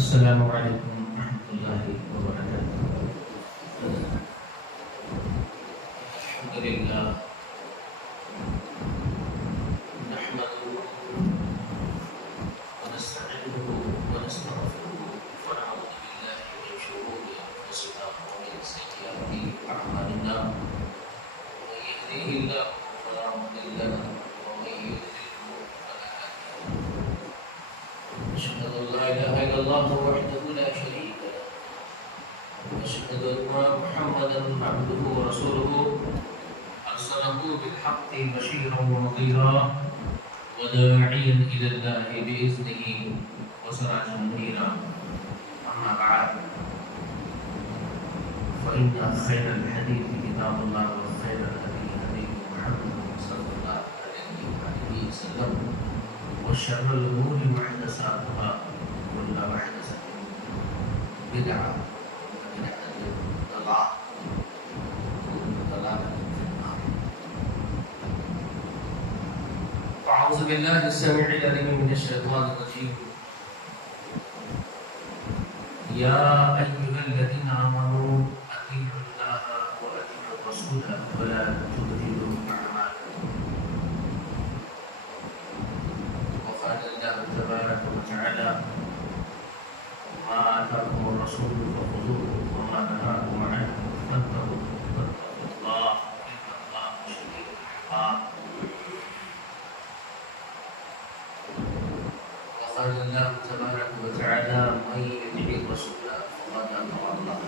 السلام علیکم ورحمۃ اللہ وبرکاتہ۔ الحمد للہ نحمده ونستعینه ونستغفره ونعوذ باللہ من شرور انفسنا ومن سیئات اعمالنا، من یهده اللہ فلا مضل له ومن یضلل فلا هادی له۔ أشهد أن لا إله إلا الله وحده لا شريك له، وأشهد أن محمدا عبده ورسوله أرسله بالحق بشيرا ونذيرا وداعيا إلى الله بإذنه وسراجا منيرا. أما بعد، فإن خير الحديث كتاب الله وخير الهدي هدي محمد صلى الله عليه وسلم، وشر الأمور محدثاتها وكل محدثة بدعة وكل بدعة ضلالة وكل ضلالة في النار. أعوذ بالله السميع العليم من الشيطان الرجيم. يا أيها الذين آمنوا أطيعوا الله وأطيعوا الرسول ولا تبطلوا أعمالكم. وقال الله تبارك وتعالى: ما آتاكم الرسول فخذوه وما نهاكم عنه فانتهوا واتقوا الله إن الله شديد العقاب. وقال الله تبارك وتعالى: من يطع الرسول فقد أطاع الله.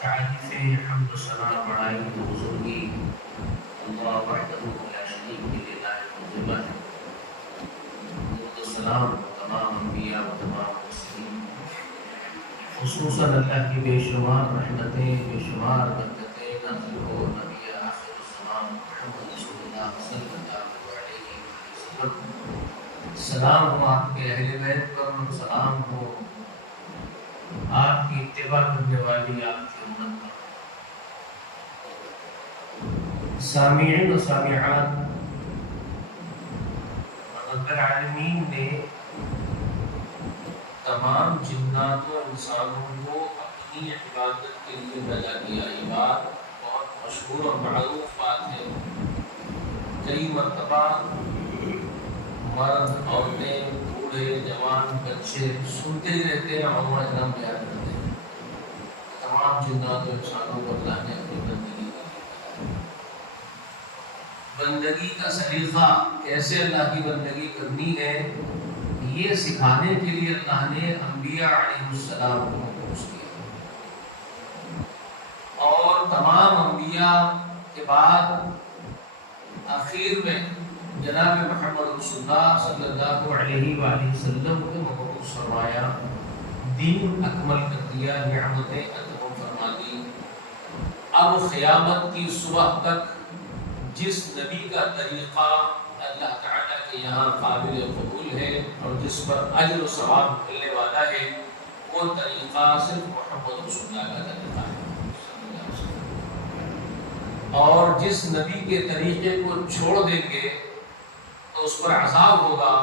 تعریف حمد و ثنا بڑائی و بزرگی اللہ وحدہ لا شریک للہ المنزلہ ہے۔ درود و سلام تمام انبیاء و تمام مرسلین، خصوصاً اللہ کی بے شمار رحمتیں، بے شمار برکتیں نازل ہو نبی آخر الزمان محمد رسول اللہ صلی اللہ علیہ وسلم۔ سلام ہو آپ کے اہل بیت پر، سلام ہو آپ کی اتباع کرنے والی آپ کی امت پر۔ سامعین و سامعات، رب العالمین نے تمام جنات و انسانوں کو اپنی عبادت کے لیے پیدا کیا۔ یہ بات بہت مشہور اور معروف بات ہے۔ کئی مرتبہ مرد، عورتیں، بوڑھے، جوان، بچے سنتے ہی رہتے ہیں، علماء اجرام بیان کرتے ہیں۔ تمام جنات و انسانوں کو اللہ نے اپنی بندگی کا بندگی کا سلیقہ کیسے اللہ کی بندگی کرنی ہے، یہ سکھانے کے لیے اللہ نے انبیاء علیہ السلام کو مبعوث کیا، اور تمام انبیاء کے بعد آخر میں جناب محمد رسول اللہ صلی اللہ علیہ وآلہ وسلم کو مبعوث فرمایا، دین اکمل کر دیا، نعمتیں اتمام فرما دی۔ اب قیامت کی صبح تک جس نبی کا طریقہ اللہ تعالیٰ کے یہاں قابل قبول ہے اور جس پر اجر و ثواب ملنے والا ہے، وہ طریقہ صرف محمد رسول اللہ کا طریقہ ہے۔ اور جس نبی کے طریقے کو چھوڑ دیں گے تو اس پر عذاب ہوگا،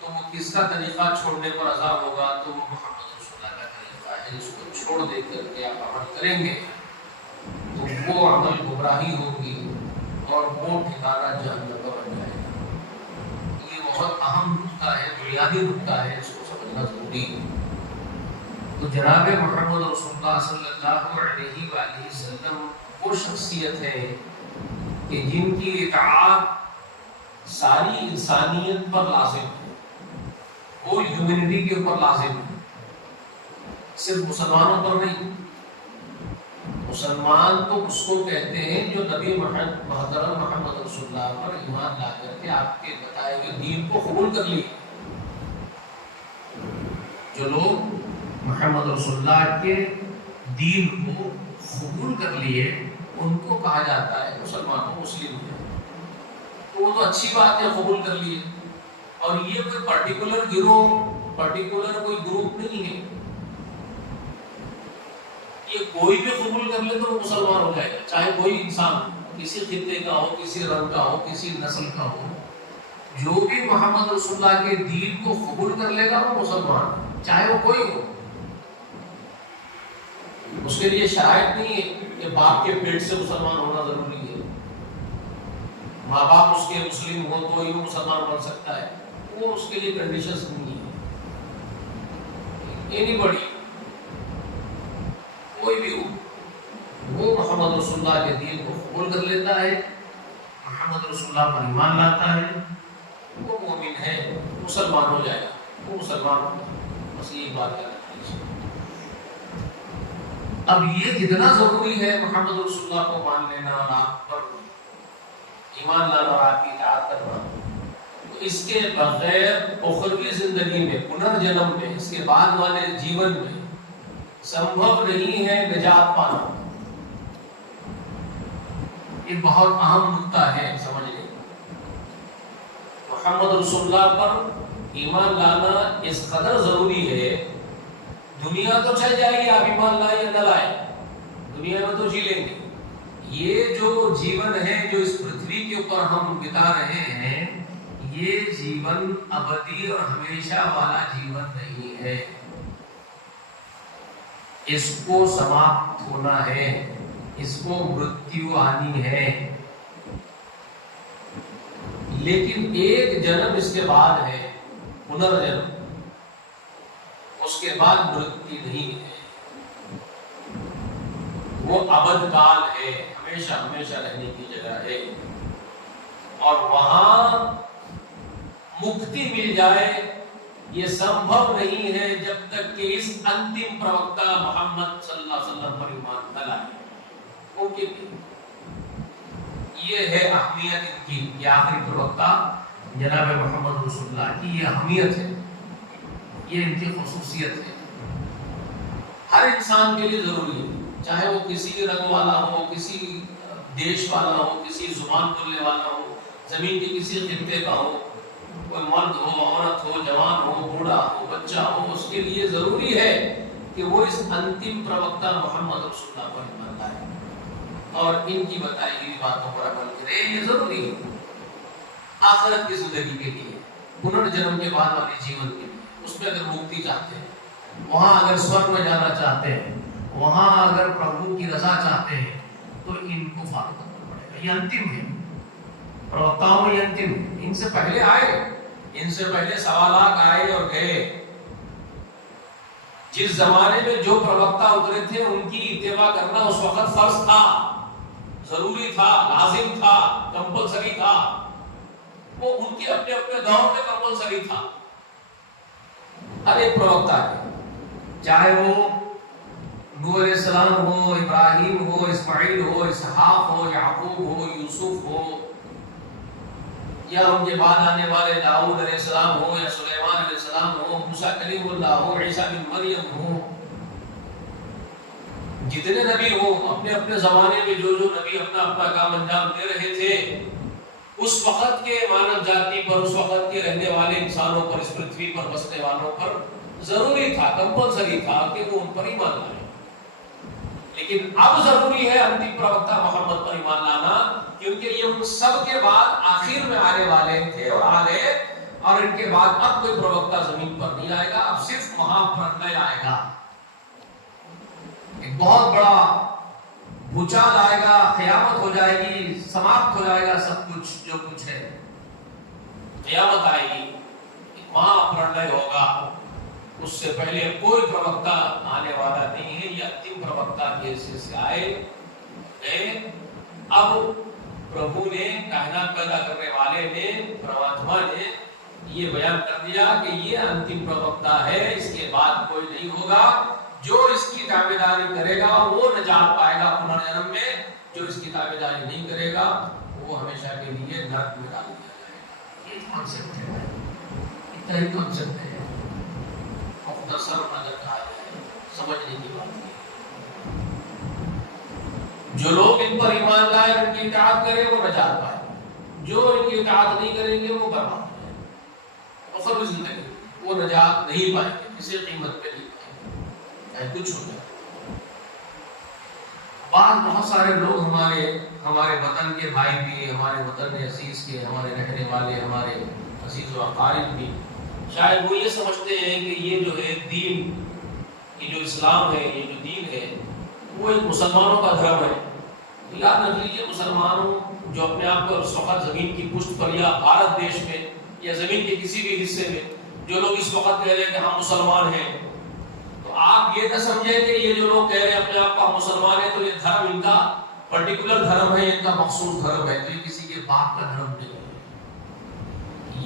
تو وہ کس کا طریقہ چھوڑنے پر عذاب ہوگا؟ تو وہ محمد رسول اللہ کا طریقہ ہے۔ جس کو چھوڑ دے کر کے آپ عمل کریں گے تو وہ عمل گمراہی ہوگی اور وہ ٹھکانہ جہنم کا بن جائے گا۔ یہ بہت اہم نکتہ ہے، بنیادی نکتہ ہے، اس کو سمجھنا ضروری ہے۔ تو جناب محمد رسول اللہ صلی اللہ علیہ وآلہ وسلم وہ شخصیت ہے کہ جن کی اطاعت ساری انسانیت پر لازم ہے، وہ ہیومینٹی کے اوپر لازم ہے، صرف مسلمانوں پر نہیں۔ مسلمان تو اس کو کہتے ہیں جو نبی محترم محمد رسول اللہ پر ایمان لا کر کے آپ کے بتائے ہوئے دین کو قبول کر لیے۔ جو لوگ محمد رسول اللہ کے دین کو قبول کر لیے ان کو کہا جاتا ہے مسلمانوں، مسلم ہے۔ تو وہ تو اچھی بات ہے، قبول کر لیے، اور یہ کوئی پرٹیکولر گروہ، پرٹیکولر کوئی گروپ نہیں ہے، یہ کوئی بھی قبول کر لے تو وہ مسلمان ہو جائے گا، چاہے کوئی انسان کسی خطے کا ہو، کسی رنگ کا ہو، کسی نسل کا ہو، جو بھی محمد رسول اللہ کے دین کو قبول کر لے گا وہ مسلمان ہے، چاہے وہ کوئی ہو۔ اس کے لیے شرائط نہیں ہے کہ باپ کے پیٹ سے مسلمان ہونا ضروری ہے، ماں باپ اس کے مسلم ہو تو ہی وہ مسلمان بن سکتا ہے، وہ اس کے لیے کنڈیشنز نہیں ہے۔ اینی بڑی، کوئی بھی ہو، وہ محمد رسول اللہ کے دین کو قبول کر لیتا ہے، محمد رسول اللہ پر ایمان لاتا ہے، وہ مومن ہے، مسلمان ہو جائے گا، وہ مسلمان ہوگا۔ بس یہ بات ہے۔ اب یہ کتنا ضروری ہے محمد رسول اللہ کو مان لینا اور آپ پر ایمان لانا اور آپ کی اطاعت کرنا، تو اس کے بغیر اخروی زندگی میں، پنرجنم میں، اس کے بعد والے جیون میں سمبھو نہیں ہے نجات پانا۔ یہ بہت اہم نقطہ ہے سمجھ لیں۔ محمد رسول اللہ پر ایمان لانا اس قدر ضروری ہے، دنیا تو چل جائے گی، آپ ایمان لائے یا نہ لائے، دنیا میں تو جی لیں گے۔ یہ جو جیون ہے جو اس پرتھوی کے اوپر ہم بتا رہے ہیں، یہ جیون ابدی اور ہمیشہ والا جیون نہیں ہے، اس کو سماپت ہونا ہے، اس کو مرتیو آنی ہے، لیکن ایک جنم اس کے بعد ہے، پنرجنم، اس کے بعد مرتی نہیں ہے، وہ ابد کال ہے، ہمیشہ ہمیشہ رہنے کی جگہ ہے، اور وہاں مکتی مل جائے یہ سمبھو نہیں ہے جب تک کہ اس انتم پروکتا محمد صلی اللہ علیہ وسلم پر ایمان نہ لائے۔ ممکن یہ ہے اہمیت ان کی، یہ آخری پروکتا جناب محمد رسول اللہ کی یہ اہمیت ہے، یہ ان کی خصوصیت ہے، ہر انسان کے لیے ضروری ہے، چاہے وہ کسی رنگ والا ہو، کسی دیش والا ہو، کسی زبان بولنے والا ہو، زمین کے کسی خطے کا ہو، کوئی مرد ہو، عورت ہو، جوان ہو، بوڑھا ہو، بچہ ہو، اس کے لیے ضروری ہے کہ وہ اس انتم پروکتا محمد رسول اللہ پر ایمان لائے اور ان کی بتائی ہوئی باتوں پر عمل کرے، یہ ضروری ہے آخرت کی زندگی کے لیے، پنرجنم کے بعد والے جیون کے لیے۔ اس میں اگر مکتی چاہتے ہیں، وہاں اگر سورگ میں جانا چاہتے ہیں، وہاں اگر پربھو کی رضا چاہتے ہیں، تو ان کو فالو کرنا پڑے گا، یہ انتم ہے، پروکتاؤں میں یہ انتم ہے۔ ان سے پہلے آئے، ان سے پہلے سوالات آئے اور گئے، جس زمانے میں جو پروکتا اترے تھے ان کی اتباع کرنا اس وقت فرض تھا، ضروری تھا، لازم تھا، کمپلسری تھا، وہ ان کے اپنے اپنے دور میں کمپلسری تھا۔ ہر ایک پروکتا ہے، چاہے وہ نوح علیہ السلام ہو، ابراہیم ہو، اسماعیل ہو، اسحاق ہو، یعقوب ہو، یوسف ہو، یا ان کے بعد آنے والے داؤد علیہ السلام ہو، یا سلیمان علیہ السلام ہو، موسیٰ کلیم اللہ ہو، عیسیٰ بن مریم ہو، جتنے نبی ہو، اپنے اپنے زمانے میں جو جو نبی اپنا اپنا کام انجام دے رہے تھے، اس وقت کے مانو جاتی پر، اس وقت کے رہنے والے انسانوں پر، اس پرتھوی پر بسنے والوں پر ضروری تھا، کمپلسری تھا کہ وہ ان پر ایمان لائے۔ لیکن اب ضروری ہے انتم پروکتا محمد پر ایمان لانا، کیونکہ یہ ان سب کے بعد آخر میں آنے والے تھے اور آ گئے، اور ان کے بعد اب کوئی پروکتا زمین پر نہیں آئے گا، اب صرف وہاں پر نیا آئے گا، ایک بہت بڑا بھوچال آئے گا، قیامت ہو جائے گی، سماپت ہو جائے گا سب کچھ جو کچھ ہے، قیامت آئے گی، وہاں پرلے ہوگا، اس سے پہلے کوئی پروکتا آنے والا نہیں ہے، یہ انتم پروکتا کے حیثیت سے آئے گئے۔ اب پربھو نے، کائنات پیدا کرنے والے نے، پرماتما نے یہ بیان کر دیا کہ یہ انتم پروکتا ہے، اس کے بعد کوئی نہیں ہوگا، جو اس کی تابعداری کرے گا وہ نجات پائے گا پنرجنم میں، جو اس کی تابعداری نہیں کرے گا وہ ہمیشہ کے لیے نرک میں ڈال دیا جائے گا۔ یہ کانسیپٹ ہے، اتنا ہی کانسیپٹ ہے، مختصر نظر کہا جائے، سمجھنے کی بات ہے۔ جو لوگ ان پر ایمان لائے، ان کی اطاعت کرے، وہ نجات پائے، جو ان کی اطاعت نہیں کریں گے وہ برباد ہو جائیں گے، اخروی زندگی وہ نجات نہیں پائیں گے، کسی قیمت پہ نہیں پائیں گے، چاہے کچھ ہو جائے۔ بہت سارے لوگ ہمارے وطن کے بھائی بھی، ہمارے وطن عزیز کے، ہمارے رہنے والے، ہمارے عزیز و اقارب بھی، شاید وہ یہ سمجھتے ہیں کہ یہ جو ہے دین، یہ جو اسلام ہے، یہ جو دین ہے، وہ ایک مسلمانوں کا دھرم ہے۔ یاد رکھ لیجیے، مسلمانوں جو اپنے آپ کو اس وقت زمین کی پشت پر یا بھارت دیش میں یا زمین کے کسی بھی حصے میں جو لوگ اس وقت کہہ رہے ہیں کہ ہم مسلمان ہیں، تو آپ یہ نہ سمجھیں کہ یہ جو لوگ کہہ رہے ہیں اپنے آپ کو ہم مسلمان ہیں تو یہ دھرم ان کا پرٹیکولر دھرم ہے، ان کا مخصوص دھرم ہے، تو یہ کسی کے باپ کا دھرم نہیں ہے۔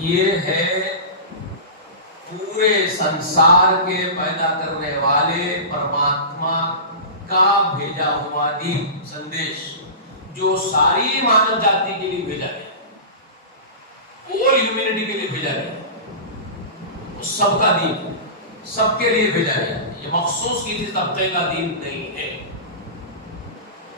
یہ ہے پورے سنسار کے پیدا کرنے والے پرماتما کا بھیجا ہوا دین، سندیش، جو ساری مانو جاتی کے لیے بھیجا گیا، پوری ہیومینٹی کے لیے بھیجا گیا، وہ سب کا دین، سب کے لیے بھیجا گیا، یہ مخصوص کسی طبقے کا دین نہیں ہے۔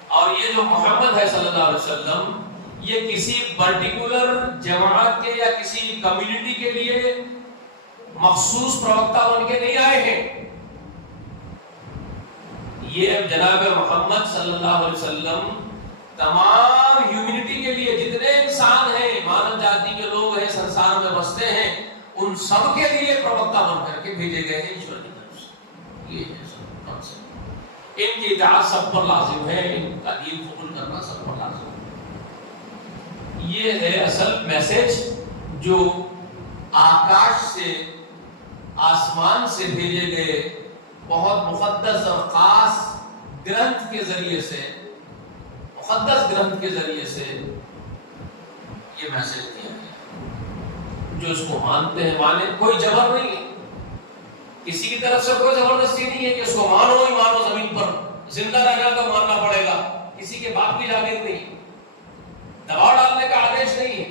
اور یہ جو محمد ہے صلی اللہ علیہ وسلم، یہ کسی پرٹیکولر جماعت کے یا کسی کمیونٹی کے لیے مخصوص پروکتا بن کے نہیں آئے ہیں۔ یہ جناب محمد صلی اللہ علیہ وسلم تمام ہیومینٹی کے لیے، جتنے انسان ہیں، مانو جاتی کے لوگ ہیں، سنسار میں بستے ہیں، ان سب کے لیے پروکتا بن کر کے بھیجے گئے ہیں ایشور کی طرف سے۔ یہ ہے سب کانسیپٹ۔ ان کی اطاعت سب پر لازم ہے، ان کا دین قبول کرنا سب پر لازم ہے۔ یہ ہے اصل میسج جو آکاش سے، آسمان سے بھیجے گئے بہت مقدس اور خاص گرنتھ کے ذریعے سے، مقدس گرنتھ کے ذریعے سے یہ میسج دیا گیا۔ جو اس کو مانتے ہیں مانے، کوئی جبر نہیں ہے، کسی کی طرف سے کوئی زبردستی نہیں ہے کہ اس کو مانو ہی مانو، زمین پر زندہ رہنا تو ماننا پڑے گا، کسی کے باپ کی جاگیر نہیں، دباؤ ڈالنے کا آدیش نہیں ہے،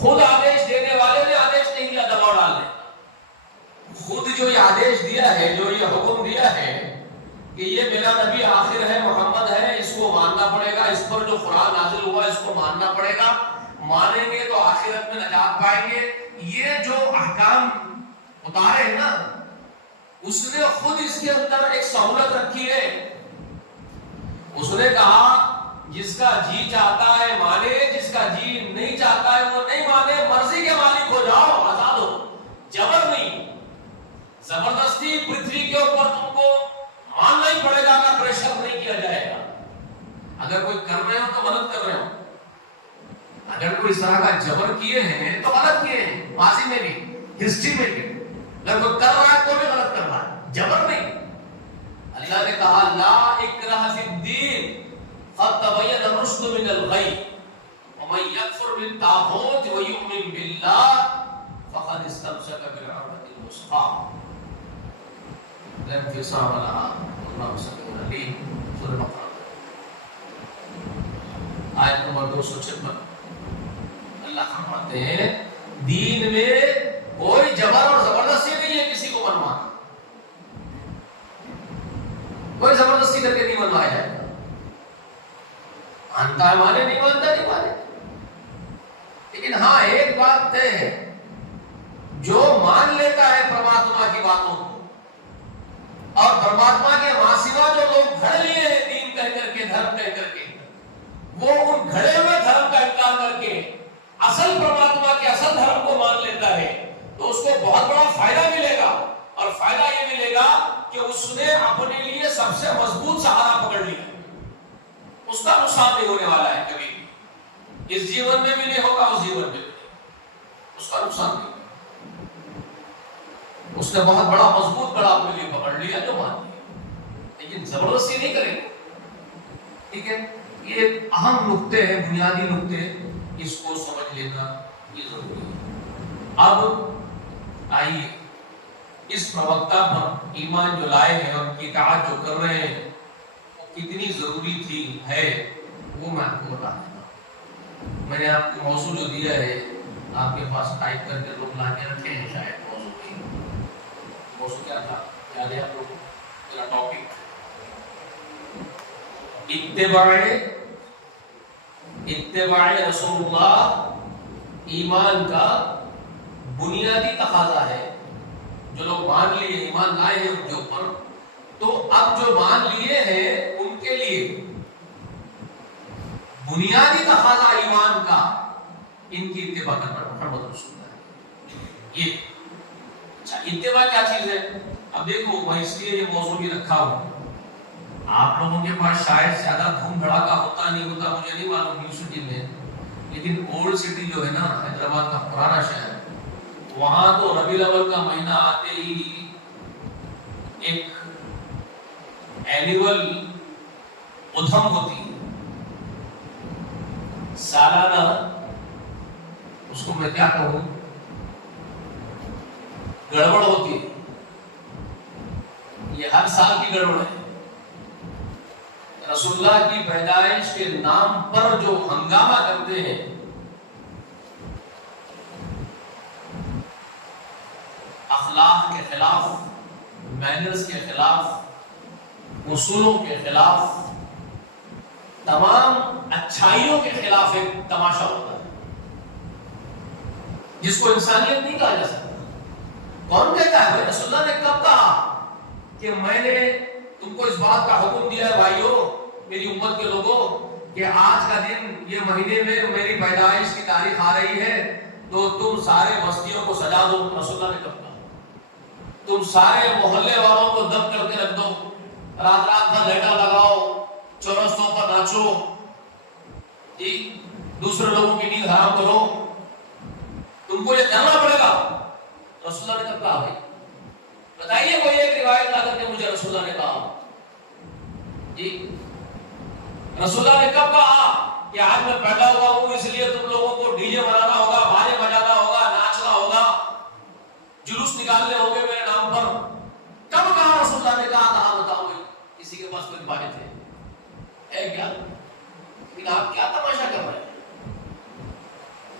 خود آدیش دینے والے نے آدیش نہیں دیا دباؤ ڈالنے، خود جو یہ آدیش دیا ہے، جو یہ حکم دیا ہے کہ یہ میرا نبی آخر ہے، محمد ہے، اس کو ماننا پڑے گا، اس پر جو قرآن نازل ہوا اس کو ماننا پڑے گا، مانیں گے تو آخرت میں نجات پائیں گے۔ یہ جو احکام اتارے ہیں نا، اس نے خود اس کے اندر ایک سہولت رکھی ہے۔ اس نے کہا جس کا جی چاہتا ہے مانے، جس کا جی نہیں چاہتا ہے وہ نہیں مانے، مرضی کے مالک ہو جاؤ، آزاد ہو، جبر نہیں، زبردستی پرتھوی کے اوپر تم کو ماننا ہی پڑے گا، کا پریشر نہیں کیا جائے گا۔ اگر کوئی کر رہے ہو تو غلط کر رہے ہو، اگر کوئی اس طرح کا جبر کیے ہیں تو غلط کیے ہیں، ماضی میں بھی، ہسٹری میں بھی، اگر کوئی کر رہا ہے تو بھی غلط کر رہا ہے، جبر نہیں۔ اللہ نے کہا لا اکراہ فی الدین قد تبین الرشد من الغی ومن یکفر بالطاغوت ویؤمن باللہ فقد استمسک بالعروۃ الوثقی لا انفصام لها واللہ سمیع علیم۔ سورہ بقرہ آیت نمبر 256۔ اللہ فرماتے ہیں دین میں کوئی جبر اور زبردستی نہیں ہے کسی کو منوانا، کوئی زبردستی کر کے نہیں منوایا جائے گا، مانتا ہے مانے، نہیں مانتا نہیں مانے۔ لیکن ہاں ایک بات طے ہے، جو مان لیتا ہے پرماتما کی باتوں کو اور پرماتما کے ماسوا جو لوگ گھڑ لیے ہیں دین کہہ کر کے، دھرم کہہ کر کے، وہ ان گھڑے ہوئے دھرم کا انکار کر کے اصل پرماتما کے اصل دھرم کو مان لیتا ہے تو اس کو بہت بڑا فائدہ ملے گا، اور فائدہ یہ ملے گا کہ اس نے اپنے لیے سب سے مضبوط سہارا پکڑ لیا، اس کا نقصان نہیں ہونے والا ہے کبھی، اس جیون میں بھی نہیں ہوگا، اس جیون میں بھی نہیں، اس کا نقصان نہیں، اس نے بہت بڑا مضبوط گڑھا اپنے لیے پکڑ لیا جو مان لیا، لیکن زبردستی نہیں کرے گا۔ ٹھیک ہے، یہ اہم نقطے ہیں، بنیادی نقطے، اس کو سمجھ لینا یہ ضروری ہے۔ اب آئیے اس پروکتا پر ایمان جو لائے ہیں اور ان کی اطاعت جو کر رہے ہیں وہ کتنی ضروری تھی ہے، وہ میں آپ کو بتا دیتا ہوں۔ میں نے آپ کو موضوع جو دیا ہے آپ کے پاس ٹائپ کر کے لوگ لا کے رکھے ہیں، شاید موضوع کی موضوع کیا تھا یاد ہے آپ لوگوں کو؟ میرا ٹاپک اتباع رسول اللہ ایمان کا بنیادی تقاضا ہے۔ جو لوگ مان لیے، ایمان لائے ہیں ان کے اوپر، تو اب جو مان لیے ہیں ان کے لیے بنیادی تقاضا ایمان کا ان کی اتباع کرنا محمد رسول اللہ. یہ اچھا اتباع کیا چیز ہے؟ اب دیکھو میں اس لیے یہ موضوع بھی رکھا ہوں. آپ لوگوں کے پاس شاید زیادہ دھوم دھڑاکا ہوتا نہیں ہوتا مجھے نہیں معلوم نیو سٹی میں، لیکن اولڈ سٹی جو ہے نا حیدرآباد کا پرانا شہر، وہاں تو ربیع الاول کا مہینہ آتے ہی ایک اینیول ادھم ہوتی ہے، سالانہ، اس کو میں کیا کہوں، گڑبڑ ہوتی ہے. یہ ہر سال کی گڑبڑ ہے. رسول اللہ کی پیدائش کے نام پر جو ہنگامہ کرتے ہیں، اخلاق کے خلاف، مینرز کے خلاف، اصولوں کے خلاف، تمام اچھائیوں کے خلاف ایک تماشا ہوتا ہے جس کو انسانیت نہیں کہا جا سکتا. کون کہتا ہے بھائی؟ رسول اللہ نے کب کہا کہ میں نے تم کو اس بات کا حکم دیا ہے بھائیو، میری امت کے لوگوں، کہ آج کا دن یہ مہینے میں میری پیدائش کی تاریخ آ رہی ہے تو تم سارے بستیوں کو سجا دو. رسول اللہ نے کب کہا؟ تم سارے محلے والوں کو دب کر کے رکھ دو، رات رات بھر لائٹیں لگاؤ، چورستوں پر ناچو، دوسرے لوگوں کی نیند حرام کرو، تم کو یہ کرنا پڑے گا. رسول اللہ نے کب کہا بھائی؟ بتائیے کوئی ایک روایت لا کر کے مجھے رسول اللہ نے کہا. جی رسول اللہ نے کب کہا کہ آج میں پیدا ہوا ہوں اس لیے تم لوگوں کو ڈی جے بنانا ہوگا، باجے بجانا ہوگا، ناچنا ہوگا، جلوس نکالنے ہوں گے میرے نام پر؟ کب کہا رسول اللہ نے؟ کہا تھا بتاؤ گے کسی کے پاس کوئی باجے تھے ہے کیا؟ لیکن آپ کیا تماشا کر رہے ہیں؟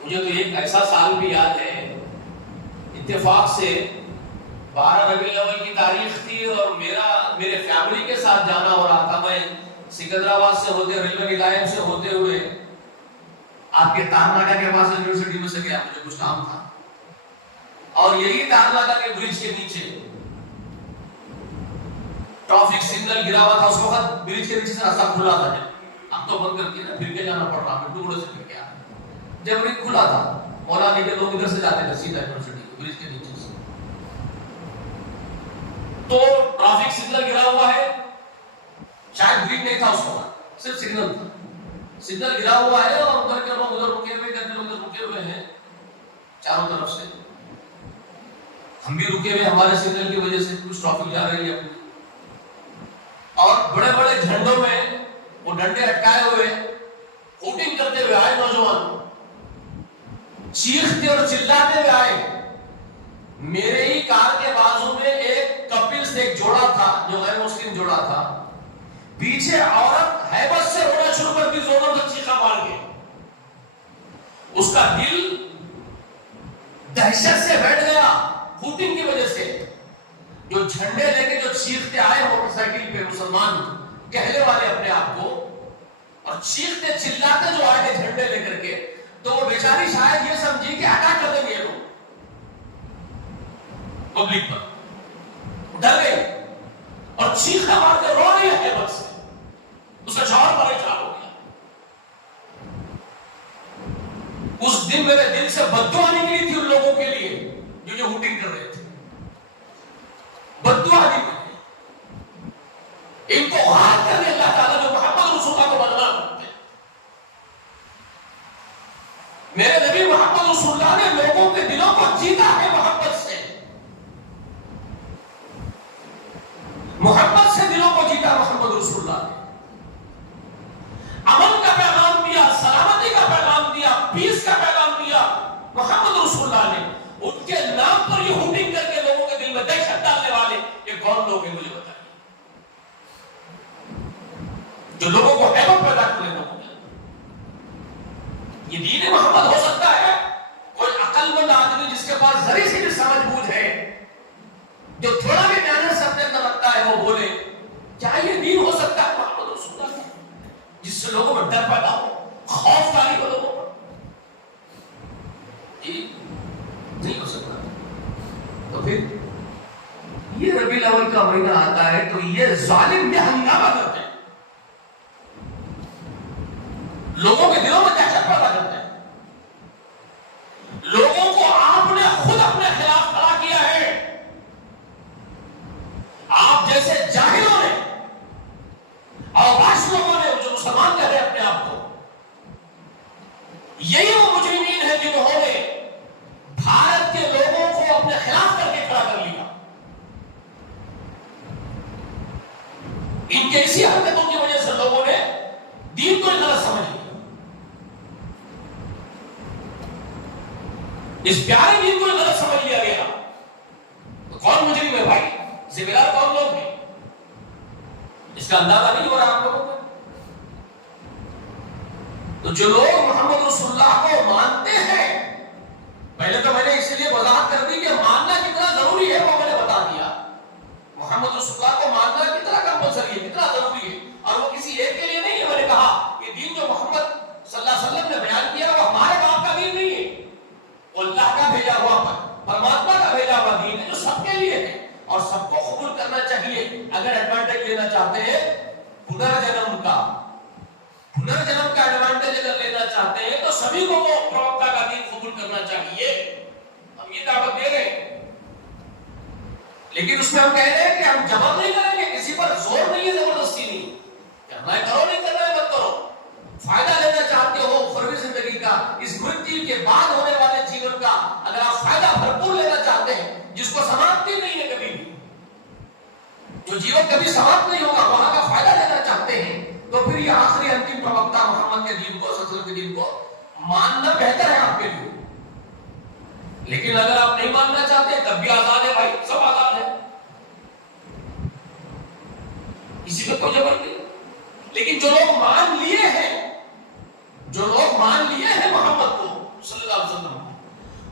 مجھے تو ایک ایسا سال بھی یاد ہے، اتفاق سے 12 ربیع الاول کی تاریخ تھی اور میرے فیملی کے ساتھ جانا ہو رہا تھا. میں سکندرآباد سے ہوتے، ریلوے نگاہیم سے ہوتے ہوئے آپ کے تارناکہ کے پاس یونیورسٹی میں سے گیا، مجھے کچھ کام تھا، اور یہی تارناکہ کے برج کے نیچے ٹریفک سگنل گرا ہوا تھا. اس وقت برج کے نیچے سے راستہ کھلا تھا، اب تو بند کر کے پھر کے جانا پڑ رہا، میں ٹکڑوں سے پھر کے آیا. جب برج کھلا تھا، مولانا کے لوگ ادھر سے جاتے تھے سیدھا یونیورسٹی برج کے نیچے سے، تو ٹریفک سگنل گرا ہوا ہے، شاید برج نہیں تھا اس وقت، صرف سگنل تھا. سگنل گرا ہوا ہے اور ادھر کے لوگ ادھر رکے ہوئے، ادھر کے لوگ ادھر رکے ہوئے ہیں چاروں طرف سے. ہم بھی رکے ہوئے ہمارے سگنل کی وجہ سے، کچھ ٹریفک جا رہی ہے، اور بڑے بڑے جھنڈوں میں وہ ڈنڈے اٹکائے ہوئے ہوٹنگ کرتے ہوئے آئے نوجوان، چیختے اور چلاتے ہوئے آئے. میرے ہی کار کے بازو میں ایک کپلز، ایک جوڑا تھا جو غیر مسلم جوڑا تھا، پیچھے عورت ہیبت سے رونا شروع کر دی، زوروں سے چیخا مار کے. اس کا دل دہشت سے بیٹھ گیا ہوٹنگ کی وجہ سے. جو جھنڈے لے کے جو چیختے آئے موٹر سائیکل پہ مسلمان کہنے والے اپنے آپ کو، اور چیختے چلاتے جو آئے تھے جھنڈے لے کر کے، تو وہ بیچاری شاید یہ سمجھی کہ اٹیک کر دیں گے لوگ پبلک پر، ڈر گئی اور چیخا مار کے رو رہی ہے بس. اس کا شوہر پریشان ہو گیا. اس دن میرے دل سے بددعا نکلی تھی ان لوگوں کے لیے جو یہ ہوٹنگ کر رہے تھے. بددعا نکلی ان کو غار کرنے اللہ تعالیٰ جو محمد رسول اللہ کو بدنام کرتے ہیں. میرے نبی محمد رسول اللہ نے لوگوں کے دلوں کو جیتا ہے محبت سے، محبت سے دلوں کو جیتا محمد رسول اللہ نے. امن کا پیغام دیا، سلامتی کا پیغام دیا، پیس کا پیغام دیا محمد رسول اللہ نے. ان کے نام پر یہ ہوٹنگ کر کے لوگوں کے دل میں دہشت ڈالنے والے یہ کون لوگ ہیں مجھے بتائیے، جو لوگوں کو ہیبت پیدا کرنے لوگوں میں. یہ دین محمد ہو سکتا ہے کوئی عقل مند آدمی جس کے پاس ذرا سی بھی سمجھ بوجھ ہے، جو تھوڑا بھی محنت سے اپنے اندر رکھتا ہے، وہ بولے کیا یہ دین ہو سکتا ہے محمد رسول اللہ کا، جس سے لوگوں میں ڈر پیدا ہو، خوف کاری ہو لوگوں پر؟ نہیں ہو سکتا. تو پھر یہ ربیع الاول کا مہینہ آتا ہے تو یہ ظالم بھی ہنگامہ کرتے ہیں. ان کی ایسی حرکتوں کی وجہ سے لوگوں نے دین کو غلط سمجھ لیا، اس پیارے دین کو غلط سمجھ لیا گیا. تو کون مجرم ہے بھائی؟ ذمہ دار کون لوگ ہیں؟ اس کا اندازہ نہیں ہو رہا آپ لوگوں کو. تو جو لوگ محمد رسول اللہ کو مانتے ہیں، پہلے تو میں نے اس لیے وضاحت کر دی کہ ماننا کتنا ضروری ہے وہ میں نے بتا دیا. محمد رسول اللہ کو ماننا کتنا کمپلسری ہے، کتنا ضروری ہے، اور وہ کسی ایک کے لیے نہیں ہے. میں نے کہا کہ دین جو محمد صلی اللہ علیہ وسلم نے بیان کیا وہ ہمارے باپ کا دین نہیں ہے، وہ اللہ کا بھیجا ہوا پرماتما کا بھیجا ہوا دین ہے جو سب کے لیے ہے اور سب کو قبول کرنا چاہیے. اگر ایڈوانٹیج لینا چاہتے ہیں پنرجنم کا ایڈوانٹیج اگر لینا چاہتے ہیں تو سبھی کو وہ پروکتا کا دین قبول کرنا چاہیے. ہم یہ دعوت دے رہے ہیں، لیکن اس میں ہم کہہ رہے ہیں کہ ہم جبر نہیں کریں گے، کسی پر زور نہیں ہے، زبردستی نہیں. کرنا ہے کرو، نہیں کرنا ہے مت کرو. فائدہ لینا چاہتے ہو اخروی زندگی کا، اس مرتبہ کے بعد ہونے والے جیون کا، اگر آپ فائدہ بھرپور لینا چاہتے ہیں جس کو سماپتی نہیں ہے کبھی بھی، جو جیون کبھی سماپت نہیں ہوگا، وہاں کا فائدہ لینا چاہتے ہیں، تو پھر یہ آخری انتم پروکتا محمد کے دین کو، صلی اللہ علیہ وسلم کے دین کو ماننا بہتر ہے آپ کے لیے. لیکن اگر آپ نہیں ماننا چاہتے تب بھی آزاد ہے بھائی، سب آزاد ہے، کسی پہ کوئی جبر نہیں. لیکن جو لوگ مان لیے ہیں محمد کو صلی اللہ علیہ وسلم،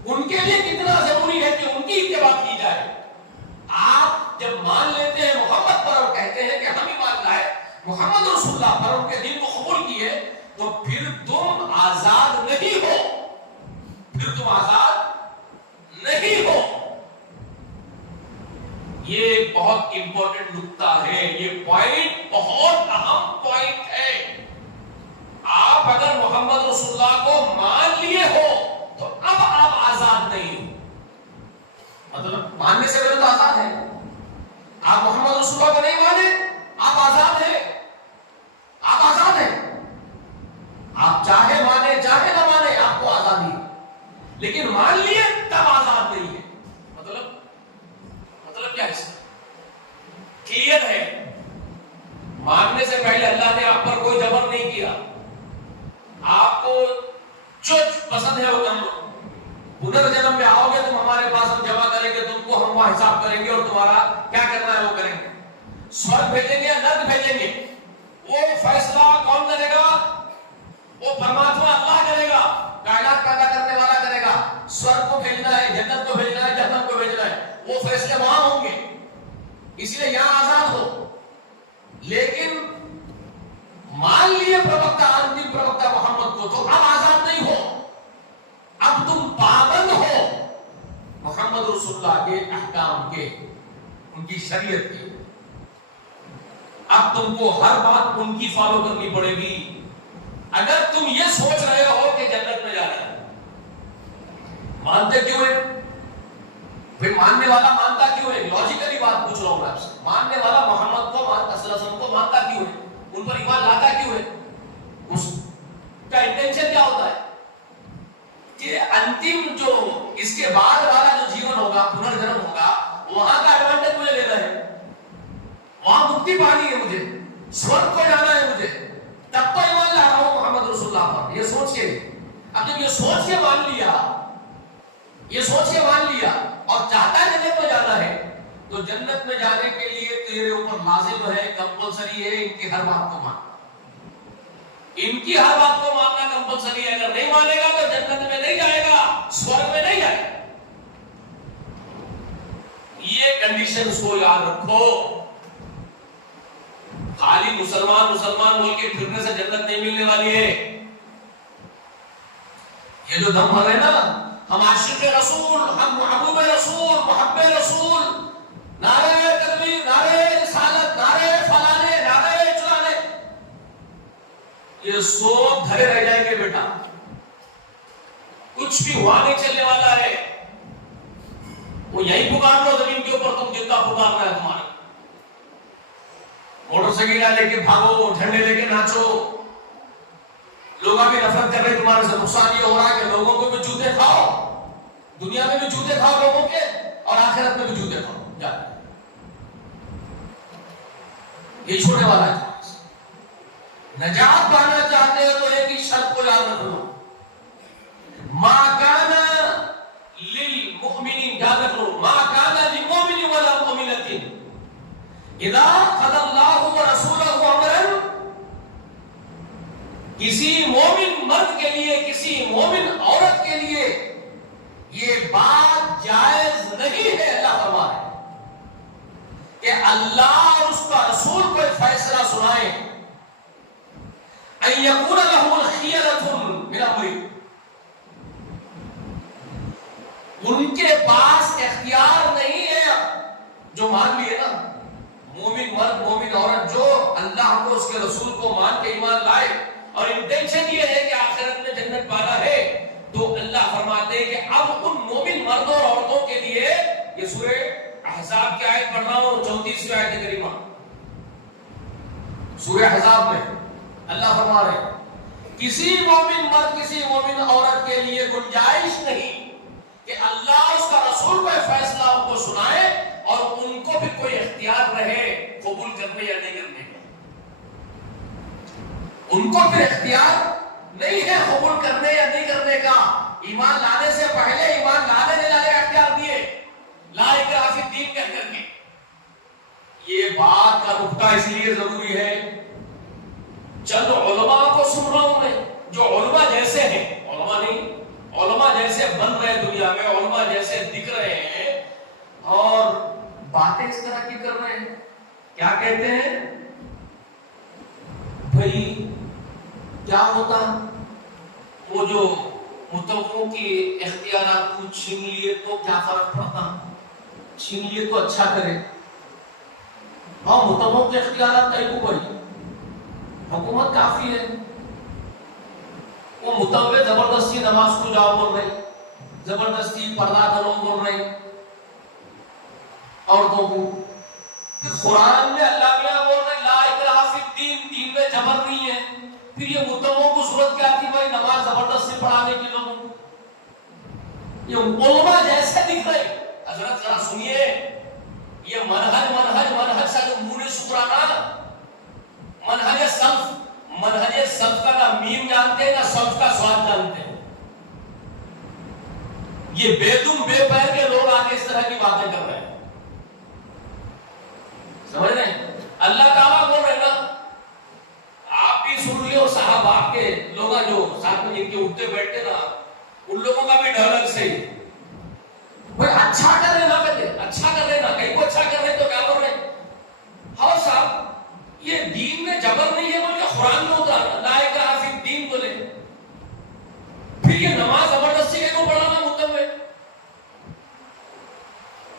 ان کے لیے کتنا ضروری ہے کہ ان کی اتباع کی جائے. آپ جب مان لیتے ہیں محمد پر اور کہتے ہیں کہ ہم ہی مان لائے محمد رسول اللہ پر، ان کے دین کو قبول کیے، تو پھر تم آزاد نہیں ہو، یہ ایک بہت امپورٹنٹ نقطہ ہے، یہ پوائنٹ بہت اہم پوائنٹ ہے. آپ اگر محمد رسول اللہ کو مان لیے ہو تو اب آپ آزاد نہیں ہو. مطلب ماننے سے پہلے تو آزاد ہے، آپ محمد رسول اللہ کو نہیں مانے آپ آزاد ہیں، آپ چاہے مانے چاہے نہ مانے آپ کو آزادی ہے. لیکن مان لیے تب آزاد نہیں ہے. مطلب کیا ہے؟ کلیئر ہے. ماننے سے پہلے اللہ نے آپ پر کوئی جبر نہیں کیا، آپ کو جو پسند ہے وہ کر لو. پنرجنم میں آؤ گے تم ہمارے پاس، ہم جمع کریں گے تم کو، ہم وہاں حساب کریں گے اور تمہارا کیا کرنا ہے وہ کریں گے. سورگ بھیجیں گے، نرک بھیجیں گے، وہ فیصلہ کون کرے گا؟ وہ پرماتما اللہ کرے گا، کائنات پیدا کرنے والا کرے گا. سورگ کو بھیجنا ہے، جنت کو بھیجنا ہے، جہنم کو بھیجنا ہے، وہ فیصلے وہاں ہوں گے. اس لیے یہاں آزاد ہو. لیکن مان لیے پروکتا، انتم پروکتا محمد کو، تو اب آزاد نہیں ہو، اب تم پابند ہو محمد رسول اللہ کے احکام کے، ان کی شریعت کی. اب تم کو ہر بات ان کی فالو کرنی پڑے گی. اگر تم یہ سوچ رہے ہو کہ جنت میں جانا ہے، مانتے کیوں ہے؟ پھر ماننے والا مانتا کیوں ہے؟ لاجیکلی بات پوچھ رہا ہوں میں آپ سے. ماننے والا محمد کو مانتا، صلی اللہ علیہ وسلم کو مانتا کیوں ہے؟ ان پر ایمان لاتا کیوں ہے؟ اس کا انٹینشن کیا ہوتا ہے کہ انتم جو اس کے بعد والا جو جیون ہوگا، پنرجنم ہوگا، وہاں کا ایڈوانٹیج مجھے لینا ہے، وہاں مکتی پانی ہے، مجھے سورگ کو جانا ہے، مجھے تب تو ایمان لا رہا ہوں محمد رسول اللہ پر. یہ سوچ کے، اب جب یہ سوچ کے مان لیا اور چاہتا ہے جنت میں جانا ہے، تو جنت میں جانے کے لیے تیرے اوپر لازم ہے، کمپلسری ہے، ان کی ہر بات کو ماننا. کمپلسری ہے. اگر نہیں مانے گا تو جنت میں نہیں جائے گا، سورگ میں نہیں جائے گا. یہ کنڈیشنز کو یاد رکھو. خالی مسلمان بول کے پھرنے سے جنت نہیں ملنے والی ہے. یہ جو دم بھر ہے نا، ہم عاشق رسول، ہم محبوب رسول، محب رسول، نعرہ تکبیر، نعرہ رسالت، نعرہ فلانے، نعرہ چلانے، یہ سب دھرے رہ جائیں گے بیٹا. کچھ بھی ہوا نہیں چلنے والا ہے. وہ یہی پکار لو زمین کے اوپر، تم جتنا پکارنا ہے تمہارا. موٹر سائیکل لے کے بھاگو، جھنڈے لے کے ناچو. لوگ بھی نفرت کر رہے تمہارے سے. نقصان یہ ہو رہا ہے کہ لوگوں کو بھی جوتے کھاؤ، دنیا میں بھی جوتے کھاؤ لوگوں کے، اور آخرت میں بھی جوتے کھاؤ. یہ چھوڑنے والا چیز. نجات پانا چاہتے ہو تو ایک ہی شرط کو یاد رکھ لو، ما کان للمؤمن، یاد رکھ لو، ما کان للمؤمن ولا مؤمنۃ اذا قضى اللہ ورسولہ امرا، کسی مومن مرد کے لیے، کسی مومن عورت کے لیے یہ بات جائز نہیں ہے، اللہ فرما ہے کہ اللہ اور اس کا رسول کوئی فیصلہ سنائے، ان یکون لهم الخیرۃ من امرہ، ان کے پاس اختیار نہیں ہے. جو مان لیے نا، مومن مرد مومن عورت جو اللہ کو اس کے رسول کو مان کے ایمان لائے اور انٹینشن یہ ہے کہ آخرت میں جنت پانا ہے، تو اللہ فرماتے ہیں کہ اب ان مومن مردوں اور عورتوں کے لیے، یہ سورہ احزاب کی آیت پڑھ رہا ہوں 34ویں آیت کریمہ سورہ احزاب میں اللہ فرما رہے ہیں کسی مومن مرد کسی مومن عورت کے لیے گنجائش نہیں کہ اللہ اس کا رسول کوئی فیصلہ ان کو سنائے اور ان کو بھی کوئی اختیار رہے قبول کرنے یا نہیں کرنے کا. ان کو پھر اختیار نہیں ہے قبول کرنے یا نہیں کرنے کا. ایمان لانے سے پہلے ایمان لانے نہیں لانے کا اختیار دیے، لا اکراہ فی الدین کہہ کر کے. یہ بات کا نقطہ اس لیے ضروری ہے، چند علماء کو سن رہا ہوں میں جو علماء جیسے ہیں، علماء نہیں، علماء جیسے بن رہے ہیں دنیا میں، علماء جیسے دکھ رہے ہیں اور باتیں اس طرح کی کر رہے ہیں. کیا کہتے ہیں بھائی کیا ہوتا وہ جو متوقعوں کی اختیارات کو چھین لیے تو کیا فرق پڑتا، چھین لیے تو اچھا کرے. ہاں متوقعوں کے اختیارات کئی کو بڑی حکومت کافی ہے، وہ متوقع زبردستی نماز کو جاؤ بول رہے، زبردستی پردہ کرو بول رہے عورتوں کو. پھر قرآن میں اللہ میاں بول رہے لا اکراہ فی الدین، دین میں جبر نہیں ہے. پھر یہ متوقع کو صورت کیا تھی بھائی نماز زبردستی پڑھانے کی لوگوں کو. یہ علماء جیسے دکھ رہے. حضرت ذرا سنیے، یہ منہج سا جو منہ شکرانا منہج سلف کا نہ میم جانتے نہ سلف کا سواد جانتے. یہ بے دم بے پیر کے لوگ آگے اس طرح کی باتیں کر رہے ہیں، سمجھ رہے ہیں. اللہ تعالیٰ بول رہے نا، آپ بھی سن لیے اور صاحب آپ کے لوگ جو ساتھ میں جن کے اٹھتے بیٹھتے نا ان لوگوں کا بھی ڈر سے بھائی اچھا کر رہے نا، کہتے اچھا کر رہے نا، کہیں کو اچھا کر رہے تو کیا بول رہے. ہاں صاحب یہ دین میں جبر نہیں ہے بلکہ قرآن میں ہوتا لا اکراہ فی الدین بولے. پھر یہ نماز زبردستی کو پڑھانا مطلب ہے،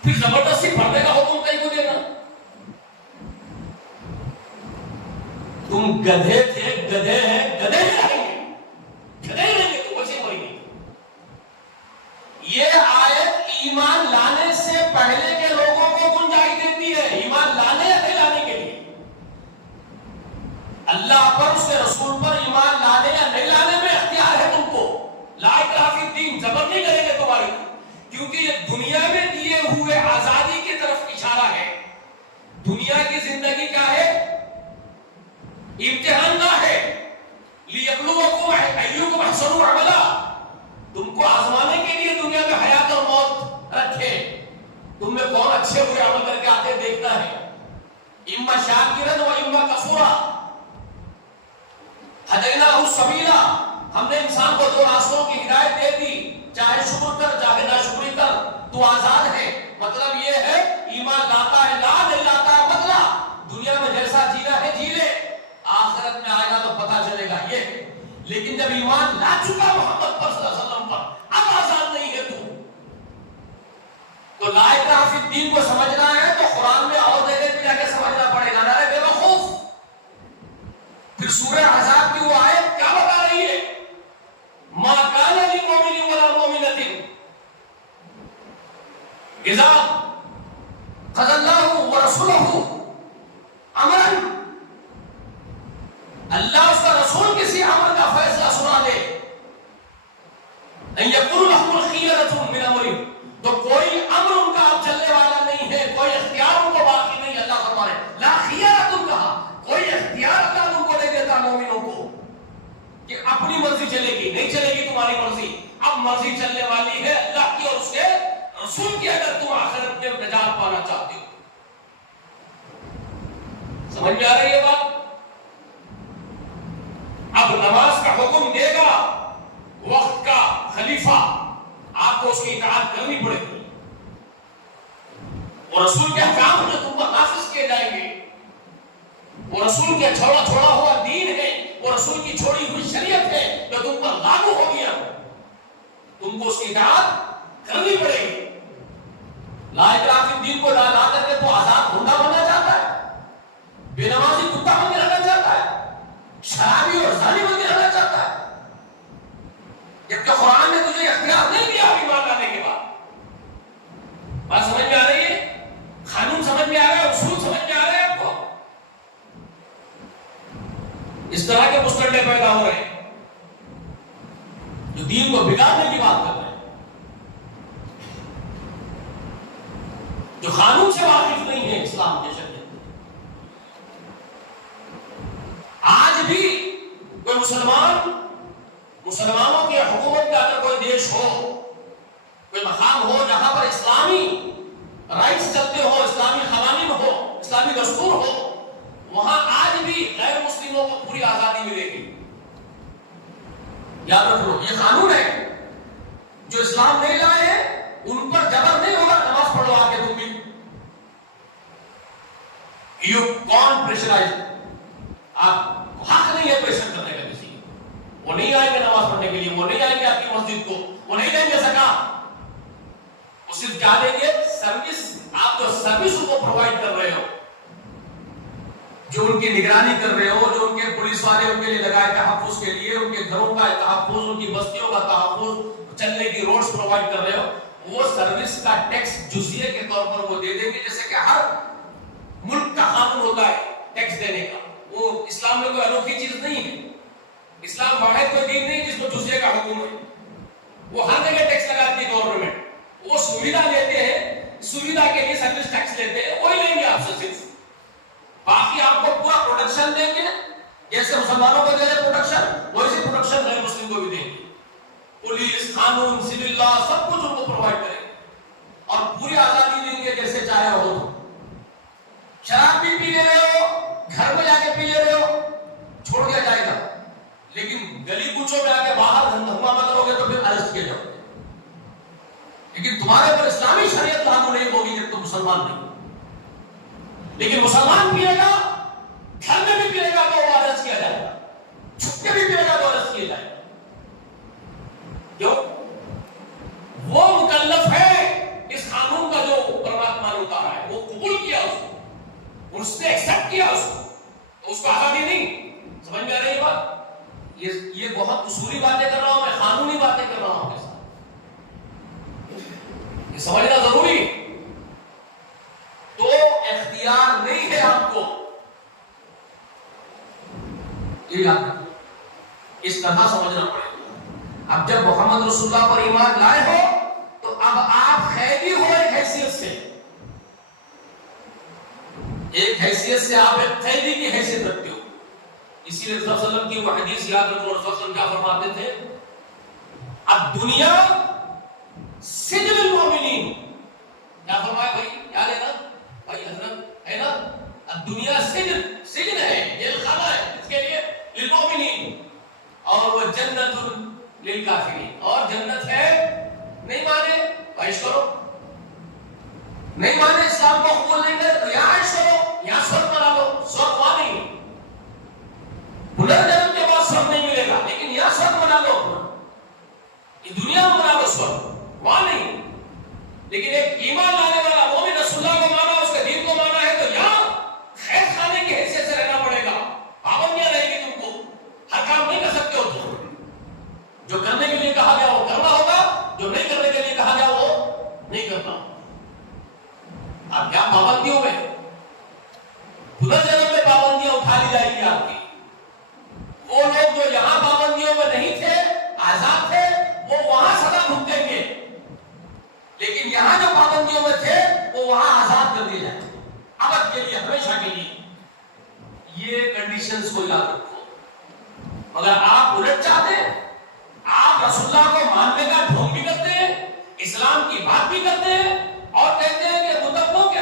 پھر زبردستی پڑھنے کا حکم کہیں کو دینا. تم گدھے تھے، گدھے ہیں، گدھے ہی رہیں گے، گدھے ہی رہیں گے، تو بچے کوئی نہیں. یہ آیت ایمان لانے سے پہلے کے لوگوں کو گنجائش دیتی ہے ایمان لانے یا نہیں لانے کے لیے. اللہ پر اس کے رسول پر ایمان لانے یا نہیں لانے میں اختیار ہے تم کو. لا اکراہ فی الدین، جبر نہیں کریں گے تمہاری، کیونکہ یہ دنیا میں دیے ہوئے آزادی کی طرف اشارہ ہے. دنیا کی زندگی کیا ہے؟ امتحان نہ ہے، لیبلوکم ایکم احسن عملا، تم کو آزمانے کے لیے دنیا میں حیات اور موت رکھے، تم میں کون اچھے ہوئے عمل کر کے آتے دیکھنا ہے. اما شاکرا و اما کفورا ہدیناہ السبیلا، ہم نے انسان کو دو راستوں کی ہدایت دے دی، چاہے شکر کر چاہے ناشکری کر، تو آزاد ہے. مطلب یہ ہے ایمان لاتا ہے لا، نہیں لاتا ہے مت لا. دنیا میں جیسا جینا ہے جی لے، آخرت میں آئے گا تو پتا چلے گا یہ. لیکن جب ایمان لا چکا محمد پر صلی اللہ علیہ وسلم پر، اب آزاد نہیں ہے تو لا اکراہ فی الدین کو سمجھنا ہے تو قرآن میں اور جگہ پہ جا کے سمجھنا پڑے گا. نہ بے وقوف. پھر سورہ احزاب کی وہ آیت کیا بتا رہی ہے؟ ما کان للمؤمن ولا مؤمنۃ اذا قضى الله ورسوله امرا، اللہ اس کا رسول کسی امر کا فیصلہ سنا دے، ان یکون لهم الخیرۃ من امرہ، تو کوئی امر ان کا اب چلنے والا نہیں ہے، کوئی اختیار ان کو باقی نہیں. اللہ فرما رہے لا خیرۃ کہا، پانا چاہتے ہو. سمجھ میں آ رہی ہے بات؟ اب نماز کا حکم دے گا وقت کا خلیفہ، آپ کو اس کی اطاعت کرنی پڑے گی، اور رسول کے احکام جو تم پر نافذ کیے جائیں گے، وہ رسول کے چھوڑا ہوا دین ہے، وہ رسول کی چھوڑی ہوئی شریعت ہے جو تم پر لاگو ہو گیا، تم کو اس کی اطاعت کرنی پڑے گی. لا اکراہ فی الدین کو لا کر کے تو آزاد بندہ بننا چاہتا ہے، بے نمازی کتا بن کے رہنا چاہتا ہے، شرابی اور زانی بن کے رہنا چاہتا ہے، جبکہ قرآن نے تجھے اختیار نہیں دیا ایمان لانے کے بعد. بات سمجھ میں آ رہی ہے؟ قانون سمجھ میں آ رہا ہے؟ اصول سمجھ میں آ رہا ہے آپ کو؟ اس طرح کے مستڈے پیدا ہو رہے ہیں جو دین کو بگاڑنے کی بات کر رہے ہیں، جو قانون سے واقف نہیں ہے اسلام کے شریعت. آج بھی کوئی مسلمانوں کی حکومت کا اگر کوئی دیش ہو، کوئی مقام ہو جہاں پر اسلامی رائٹس چلتے ہو، اسلامی قوانین ہو، اسلامی دستور ہو، وہاں آج بھی غیر مسلموں کو پوری آزادی ملے گی. یاد رکھ لو، یہ قانون ہے. جو اسلام نہیں لائے ہیں ان پر جبر نہیں ہوگا نماز پڑھو آ کے تم بھی. یو کانٹ پریشرائز، آپ حق نہیں ہے پریشر کرنے کا کسی کو. وہ نہیں آئیں گے نماز پڑھنے کے لیے، وہ نہیں آئیں گے آپ کی مسجد کو، وہ نہیں دیں گے زکات. وہ صرف کیا دیں گے؟ سروس. آپ جو سروس ان کو پرووائڈ کر رہے ہو، جو ان کی نگرانی کر رہے ہو، جو ان کے پولیس والے ان کے لیے لگائے تحفظ کے لیے، ان کے گھروں کا تحفظ، ان کی بستیوں کا تحفظ، چلنے کی روڈز پرووائڈ کر رہے ہو، وہ سروس کا ٹیکس جزیے کے طور پر وہ دے دیں گے. جیسے کہ ہر ملک کا قانون ہوتا ہے ٹیکس دینے کا، وہ اسلام میں کوئی انوکھی چیز نہیں ہے. اسلام واحد کوئی دین نہیں جس کو جزیے کا حکم ہے. وہ ہر جگہ ٹیکس لگاتی ہے گورنمنٹ. وہ سویدھا لیتے ہیں، سویدھا کے لیے سروس ٹیکس لیتے ہیں، وہی لیں گے آپ سے صرف. باقی آپ کو پورا پروٹیکشن دیں گے، جیسے مسلمانوں کو دے رہے پروٹیکشن، ویسے پروٹیکشن غیر مسلم کو بھی دیں گے. پولیس، قانون، سول لا سب کچھ ان کو پرووائڈ کریں گے اور پوری آزادی دیں گے جیسے چاہے ہو. شراب بھی پی لے رہے ہو، گھر میں جا کے پی لے رہے ہو، چھوڑ دیا جائے گا. لیکن گلی کوچوں میں آ کے باہر ہنگامہ کرو گے تو پھر اریسٹ کیا جاؤ گے. لیکن تمہارے پر اسلامی شریعت لاگو نہیں ہوگی جب تم مسلمان نہیں. لیکن مسلمان پیے گا، گھر میں بھی پیے گا تو وہ اریسٹ کیا جائے گا، چھپ کے بھی پیے گا تو اریسٹ کیا جائے گا. کیوں؟ وہ مکلف ہے اس قانون کا جو پرماتما نے اتارا ہے، وہ قبول کیا اس نے ایکسپٹ کیا اس کو آزادی نہیں. سمجھ میں آ رہی ہے بات؟ یہ بہت اصولی باتیں کر رہا ہوں میں، قانونی باتیں کر رہا ہوں آپ کے ساتھ. یہ سمجھنا ضروری. تو اختیار نہیں ہے آپ کو، یہ یاد رکھو، اس طرح سمجھنا پڑے گا. اب جب محمد رسول اللہ پر ایمان لائے ہو تو اب آپ قیدی ہو ایک حیثیت سے. ایک حیثیت سے آپ ایک قیدی کی حیثیت رکھتے ہو. اسی لیے رسول اللہ علیہ وسلم کی وہ حدیث یاد رکھو، رسول اللہ علیہ وسلم کیا فرماتے تھے؟ اب دنیا سجن المومنین. کیا فرمایا بھائی؟ یاد ہے نا بھائی حضرت؟ ہے نا؟ اب دنیا سجن ہے، جیل خانہ ہے اس کے لیے للمومنین، اور وہ جنت للکافرین. اور جنت ہے، نہیں مانے عیش کرو، نہیں مانے اسلام کو قبول نہیں کرے تو یہاں عیش کرو، یہاں سورگ بنا لو. سورگ وہاں نہیں، پنرجنم کے بعد سورگ نہیں ملے گا، لیکن یہاں سورگ بنا لو، یہ دنیا میں بنا لو سورگ، وہاں نہیں. لیکن ایک ایمان لانے والا مومن رسول اللہ کو مانا، اس کے دین کو مانا ہے تو یہاں خیر خانے کی حیثیت سے رہنا پڑے گا. پابندیاں رہیں گی، تم کو ہر کام نہیں کر سکتے ہو. تم جو کرنے کے لیے کہا گیا وہ کرنا ہوگا، جو نہیں کرنے کے لیے کہا گیا وہ نہیں کرنا. آپ کیا پابندیوں میں پنرجنم میں پابندیاں اٹھا لی جائے گی آپ کی. وہ لوگ جو یہاں پابندیوں میں نہیں تھے، آزاد تھے، وہ وہاں سزا بھگتیں گے. لیکن یہاں جو پابندیوں میں تھے وہ وہاں آزاد کر دیے جائیں گے ابد کے لیے، ہمیشہ کے لیے. یہ کنڈیشنز کو یاد رکھو. مگر آپ الٹ چاہتے ہیں، آپ رسول اللہ کو ماننے کا ڈھونگ بھی کرتے ہیں، اسلام کی بات بھی کرتے ہیں، اور کہتے ہیں کہ متفقوں کے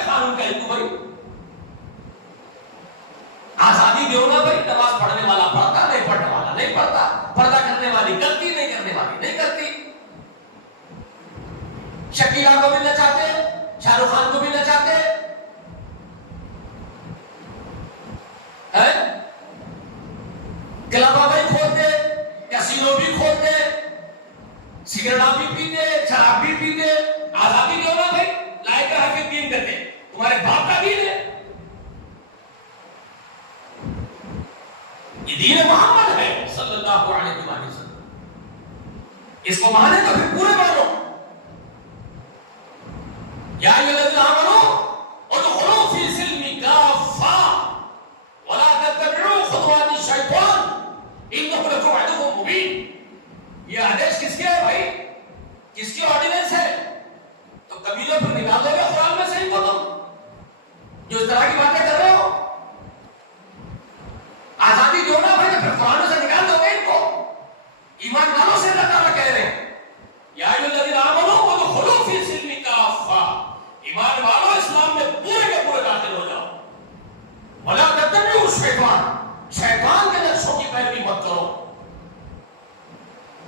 مسلمان کو بھی نچاتے کلابا بھی کھولتے, کیسینو بھی کھولتے, سگریٹ بھی پیتے, شراب بھی پیتے. آزادی کیوں نہ بھائی لائق رہا کے دین کرتے, تمہارے باپ کا دین ہے, یہ دین محمد ہے صلی اللہ علیہ وسلم. اس کو مانے تو پھر پورے مانو. یا ایھا الذین آمنوا ادخلوا فی السلم کافہ ولا تتبعوا خطوات الشیطان انہ لکم عدو مبین. یہ آدیش کس کے ہے بھائی, کس کی آرڈیننس ہے؟ تو قبیلوں پر نکال دو گے قرآن میں سے ان کو تم جو اس طرح کی باتیں کر رہے ہو. آزادی دو نا بھائی, تو پھر قرآن سے نکال دو گے ان کو. ایمان والوں سے اللہ تعالیٰ کہہ رہے ہیں یا ایھا الذین آمنوا ادخلوا فی السلم کافہ, ایمان والوں اسلام میں پورے کے پورے داخل ہو جاؤ. ولا تتبعوا الشیطان, شیطان کے نقشوں کی پیروی مت کرو.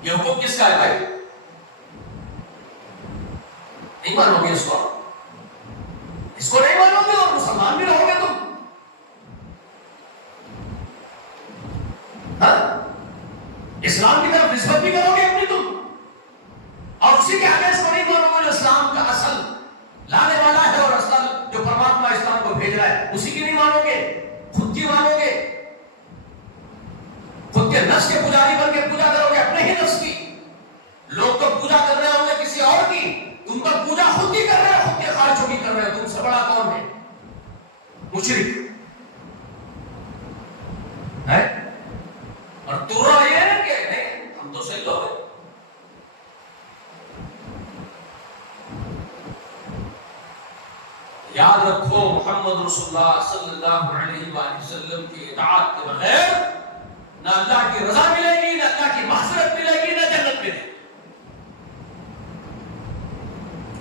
یہ حکم کس کا ہے بھائی؟ نہیں مانو گے اس کو, اس کو نہیں مانو گے اور مسلمان بھی رہو گے تم. اسلام کی طرف نسبت بھی کرو گے اپنی تم, اور اسی کے آگے اس کو نہیں مانو گے جو اسلام کا اصل لانے والا ہے اور اصل جو پرماتما اسلام کو بھیج رہا ہے اسی کی نہیں مانو گے, خود کی مانو گے. خود کے نفس کے پجاری بن کے پوجا کرو گے اپنے ہی نفس کی. لوگ تو پوجا کر رہے ہوں گے کسی اور کی, تم تو پوجا خود کی کر رہے ہو, خود کے خارجوں کی کر رہے ہو. تم سے بڑا کون ہے؟ مشرک ہے. اور تو رہا یہ ہے کہ نہیں ہم تو صحیح لوگ ہیں. یاد رکھو محمد رسول اللہ صلی اللہ علیہ وآلہ وسلم کی اطاعت کے بغیر نہ اللہ کی رضا ملے گی, نہ اللہ کی مغفرت ملے گی, نہ جنت ملے گی.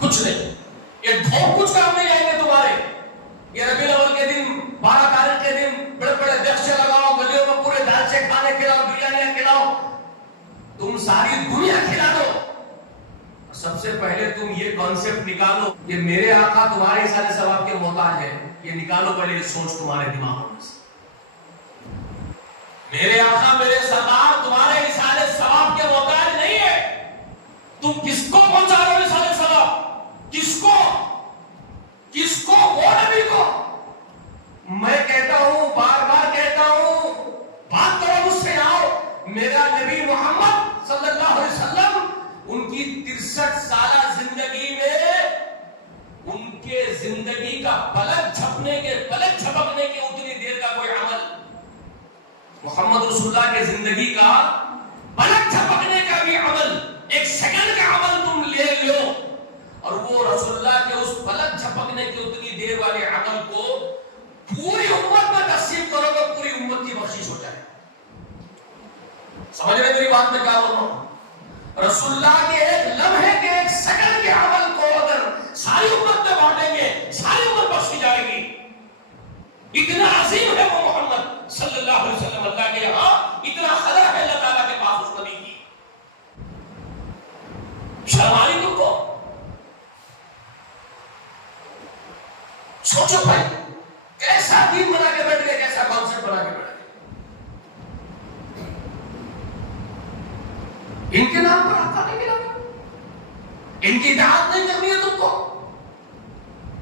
کچھ نہیں. یہ ڈھونگ کچھ کام نہیں آئیں گے تمہارے. یہ ربیع الاول کے دن 12 تاریخ کے دن بڑے بڑے دیگچے لگاؤ, گلیوں میں پورے دانچے کھانے کھلاؤ, بریانیاں کھلاؤ, تم ساری دنیا کھلا دو. سب سے پہلے تم یہ کانسیپٹ نکالو کہ میرے آقا تمہارے سارے ثواب کے محتاج ہے. یہ نکالو پہلے یہ سوچ تمہارے دماغوں میں سے. میرے آقا میرے سردار تمہارے سارے ثواب کے محتاج نہیں ہے. تم کس کو پہنچا رہے ہو سارے ثواب؟ کس کو؟ کس کو؟ وہ نبی کو. میں کہتا ہوں, بار بار کہتا ہوں, بات کرو مجھ سے. آؤ, میرا نبی محمد صلی اللہ علیہ وسلم ان کی 63 سالہ زندگی میں ان کے زندگی کا پلک جھپکنے کے اتنی دیر کا کوئی عمل, محمد رسول اللہ کے زندگی کا پلک جھپکنے کا بھی عمل, 1 سیکنڈ کا عمل تم لے لو, اور وہ رسول اللہ کے اس پلک جھپکنے کی اتنی دیر والے عمل کو پوری امت میں تقسیم کرو تو پوری امت کی بخشش ہو جائے. سمجھ رہے میری بات میں کیا بول رہا ہوں؟ رسول اللہ کے 1 لمحے کے 1 سیکنڈ کے عمل کو اگر ساری امت میں بانٹیں گے, ساری امت بخشی جائے گی. اتنا عظیم ہے وہ محمد صلی اللہ علیہ وسلم. اللہ کے یہاں اتنا قدر ہے اللہ تعالیٰ کے پاس اس نبی کی. شرم آ رہی تم کو؟ سوچو بھائی, کیسا دین بنا کے بیٹھ گئے, کیسا کانسیپٹ بنا کے بیٹھ گئے. ان کے نام پر آقا نہیں ملا, ان کی اطاعت نہیں کرنی ہے تم کو,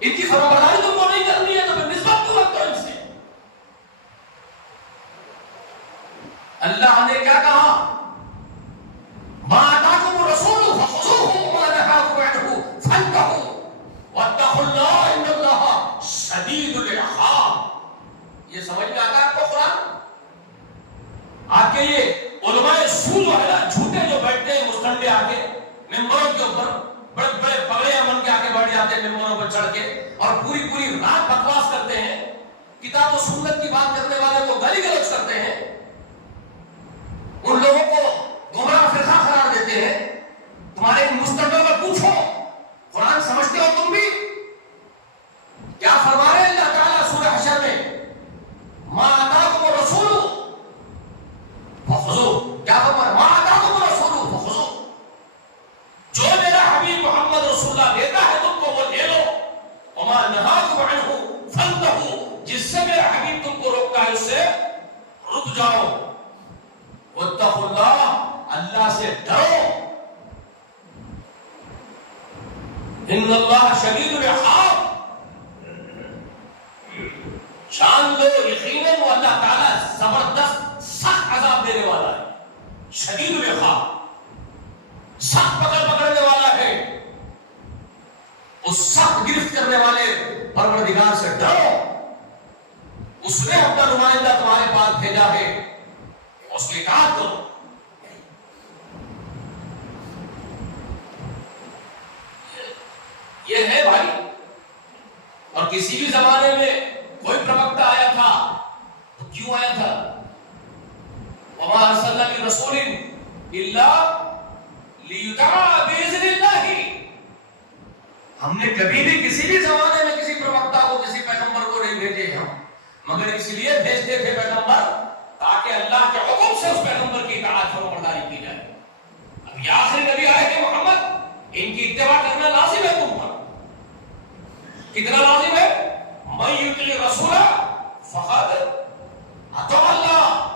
ان کی فرمانبرداری تم کو نہیں کرنی ہے, تو پھر نسبت کیوں رکھتے ہو ان سے؟ اللہ نے کیا کہا؟ ما آتاکم الرسول فخذوه وما نهاکم عنه فانتهوا واتقوا اللہ ان اللہ شدید العقاب. یہ سمجھ میں آتا ہے آپ کو قرآن؟ آپ کے یہ علماء سو جو ہے نا, جھوٹے جو بیٹھتے ہیں مستنڈے آ کے ممبروں کے اوپر, بڑے بڑے پگڑیاں بن کے آگے بڑھ جاتے ہیں ممبروں پر چڑھ کے, اور پوری رات بکواس کرتے ہیں, کتاب و سنت کی بات کرنے والے کو گالی گلوچ کرتے ہیں, ان لوگوں کو گمراہ فرقہ قرار دیتے ہیں. تمہارے مستنڈوں میں پوچھو, قرآن سمجھتے ہو تم بھی؟ کیا فرما رہے ہیں اللہ تعالیٰ سورہ حشر میں؟ ما آتاکم الرسول فخذوه. کیا فرما رہے ہیں؟ ما آتاکم الرسول فخذوه. جو میرا حبیب محمد رسول اللہ دیتا ہے تم کو وہ لے لو. وما جس سے میرا حبیب تم کو روکتا ہے اس سے رک جاؤ. واتقوا اللہ، اللہ سے ڈرو. ان اللہ شدید العقاب، جان لو یقیناً وہ اللہ تعالیٰ زبردست سخت عذاب دینے والا ہے. شدید العقاب، سخت پکڑنے والا ہے. اس سخت گرفت کرنے والے پروردگار سے ڈرو. اس نے اپنا نمائندہ تمہارے پاس بھیجا ہے، اس کی اطاعت کرو. یہ ہے بھائی. اور کسی بھی زمانے میں کوئی پروکتا آیا تھا تو کیوں آیا تھا؟ وما ارسلنا من رسول الا لیطاع باذن اللہ. ہم نے کبھی بھی کسی بھی زمانے میں کسی پروکتا کو، کسی پیغمبر کو نہیں بھیجے ہم، مگر اس لیے بھیجتے تھے پیغمبر تاکہ اللہ کے حکم سے اس پیغمبر کی اطاعت فرمانبرداری کی جائے. اب یہ آخری نبی آئے کہ محمد، ان کی اتباع کرنا لازم ہے تم پر. کتنا لازم ہے؟ من یطیع الرسول فقد اطاع اللہ.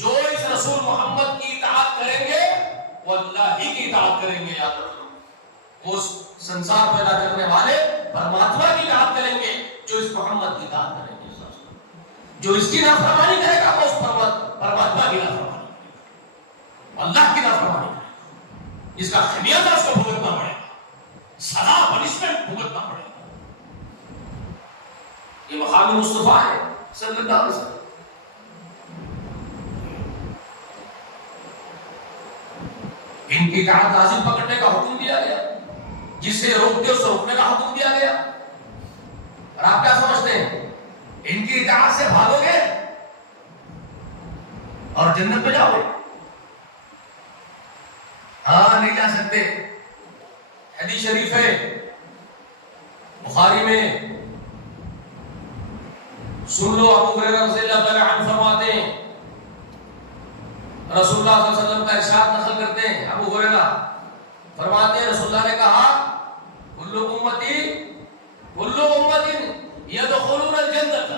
جو اس رسول محمد کی اطاعت کریں گے وہ اللہ ہی کی اطاعت کریں گے. یاد رکھو، وہ سنسار پیدا کرنے والے پرماتما کی اطاعت کریں گے جو اس محمد کی اطاعت کریں گے. جو اس کی نافرمانی کرے گا وہ اس پرماتما کی نافرمانی کرے گا، اللہ کی نافرمانی کرے گا. اس کا خمیازہ اس کو بھگتنا پڑے گا، سزا پنشمنٹ بھگتنا پڑے گا. یہ مقام مصطفیٰ ہے صلی اللہ علیہ وسلم. ان کی اطاعت لازم پکڑنے کا حکم دیا گیا، جس سے روکتے اسے روکنے کا حکم دیا گیا. اور آپ کیا سمجھتے ہیں؟ ان کی اطاعت سے بھاگو گے اور جنت میں جاؤ گے؟ ہاں، نہیں جا سکتے. حدیث شریف ہے بخاری میں، سن لو. ابو ہریرہ رضی اللہ تعالی عنہ فرماتے ہیں، رسول اللہ صلی اللہ علیہ وسلم کا ارشاد نقل کرتے ہیں. ابو ہریرہ فرماتے ہیں رسول اللہ نے کہا، کل امت یدخلون الجنت،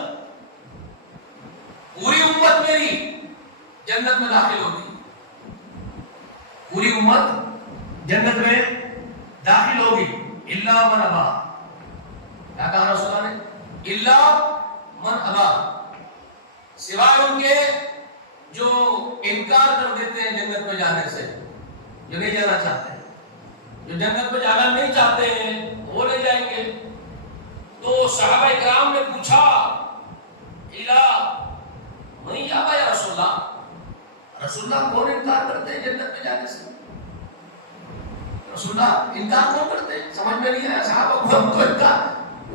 پوری امت میری جنت میں داخل ہوگی. پوری امت جنت میں داخل ہوگی الا من ابا. کیا کہا رسول اللہ نے؟ الا من ابا، سوائے ان کے جو انکار کر دیتے ہیں جنت میں جانے سے، جو نہیں جانا چاہتے ہیں. جو جنت میں جانا نہیں چاہتے ہیں وہ نہیں جائیں گے. تو صحابہ اکرام نے پوچھا، الا من ابا یا رسول اللہ، رسول اللہ کون انکار کرتے ہیں جنت میں جانے سے؟ رسول اللہ انکار کون کرتے ہیں؟ سمجھ میں نہیں آیا صحابہ کو. ہم تو انکار،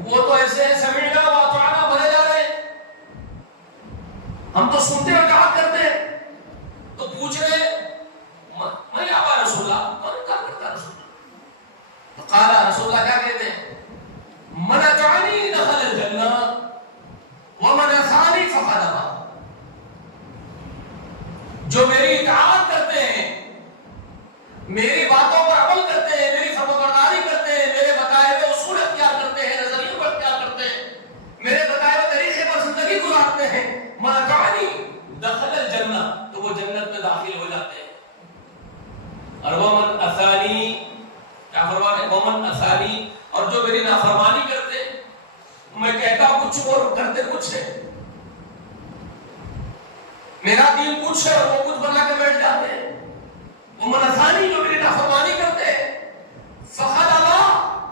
وہ تو ایسے سمعنا واطعنا بھرے جا رہے ہیں، ہم تو سنتے اور اطاعت کرتے ہیں. تو پوچھ رہے من ابا رسول اللہ، کون انکار کرتا ہے رسول اللہ؟ تو قال، رسول اللہ کیا کہتے ہیں؟ من اطاعنی دخل الجنہ ومن عصانی فقد ابا. جو میری اطاعت کرتے ہیں، میری باتوں پر عمل کرتے ہیں، میری فرمانبرداری کرتے ہیں، میرے بتائے ہوئے اصول اختیار کرتے ہیں، نظریوں کو اختیار کرتے ہیں، میرے بتائے ہوئے طریقے پر زندگی گزارتے ہیں، من اطاعنی دخل الجنہ، تو وہ جنت میں داخل ہو جاتے ہیں. اور ومن عصانی، کیا فرمان ہے؟ ومن عصانی، اور جو میری نافرمانی کرتے ہیں، میں کہتا کچھ اور کرتے کچھ ہے، میرا دین کچھ ہے اور وہ کچھ بنا کے بیٹھ جاتے ہیں. ومن عصانی، جو میری نافرمانی کرتے ہیں، فقد ابا،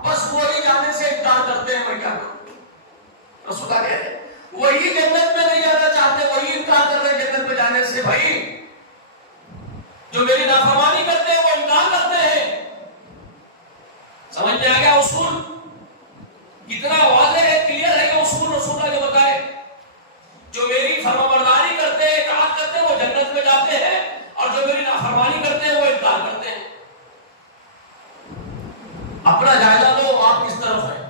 بس وہی جانے سے انکار کرتے ہیں. میں کیا کروں؟ رسول اللہ کہہ رہے ہیں وہی جنت میں نہیں جانا چاہتے، وہی انکار کر رہے ہیں جنت میں جانے سے. بھائی جو میری نافرمانی کرتے ہیں وہ انکار کرتے ہیں. سمجھ میں آ گیا اصول کتنا واضح ہے، کلیئر ہے کہ اصول رسول اللہ نے بتائے. جو میری فرمانبرداری کرتے ہیں، اطاعت کرتے ہیں، وہ جنت میں جاتے ہیں، اور جو میری نافرمانی کرتے ہیں وہ انکار کرتے ہیں. اپنا جائزہ لو، آپ کس طرف ہیں؟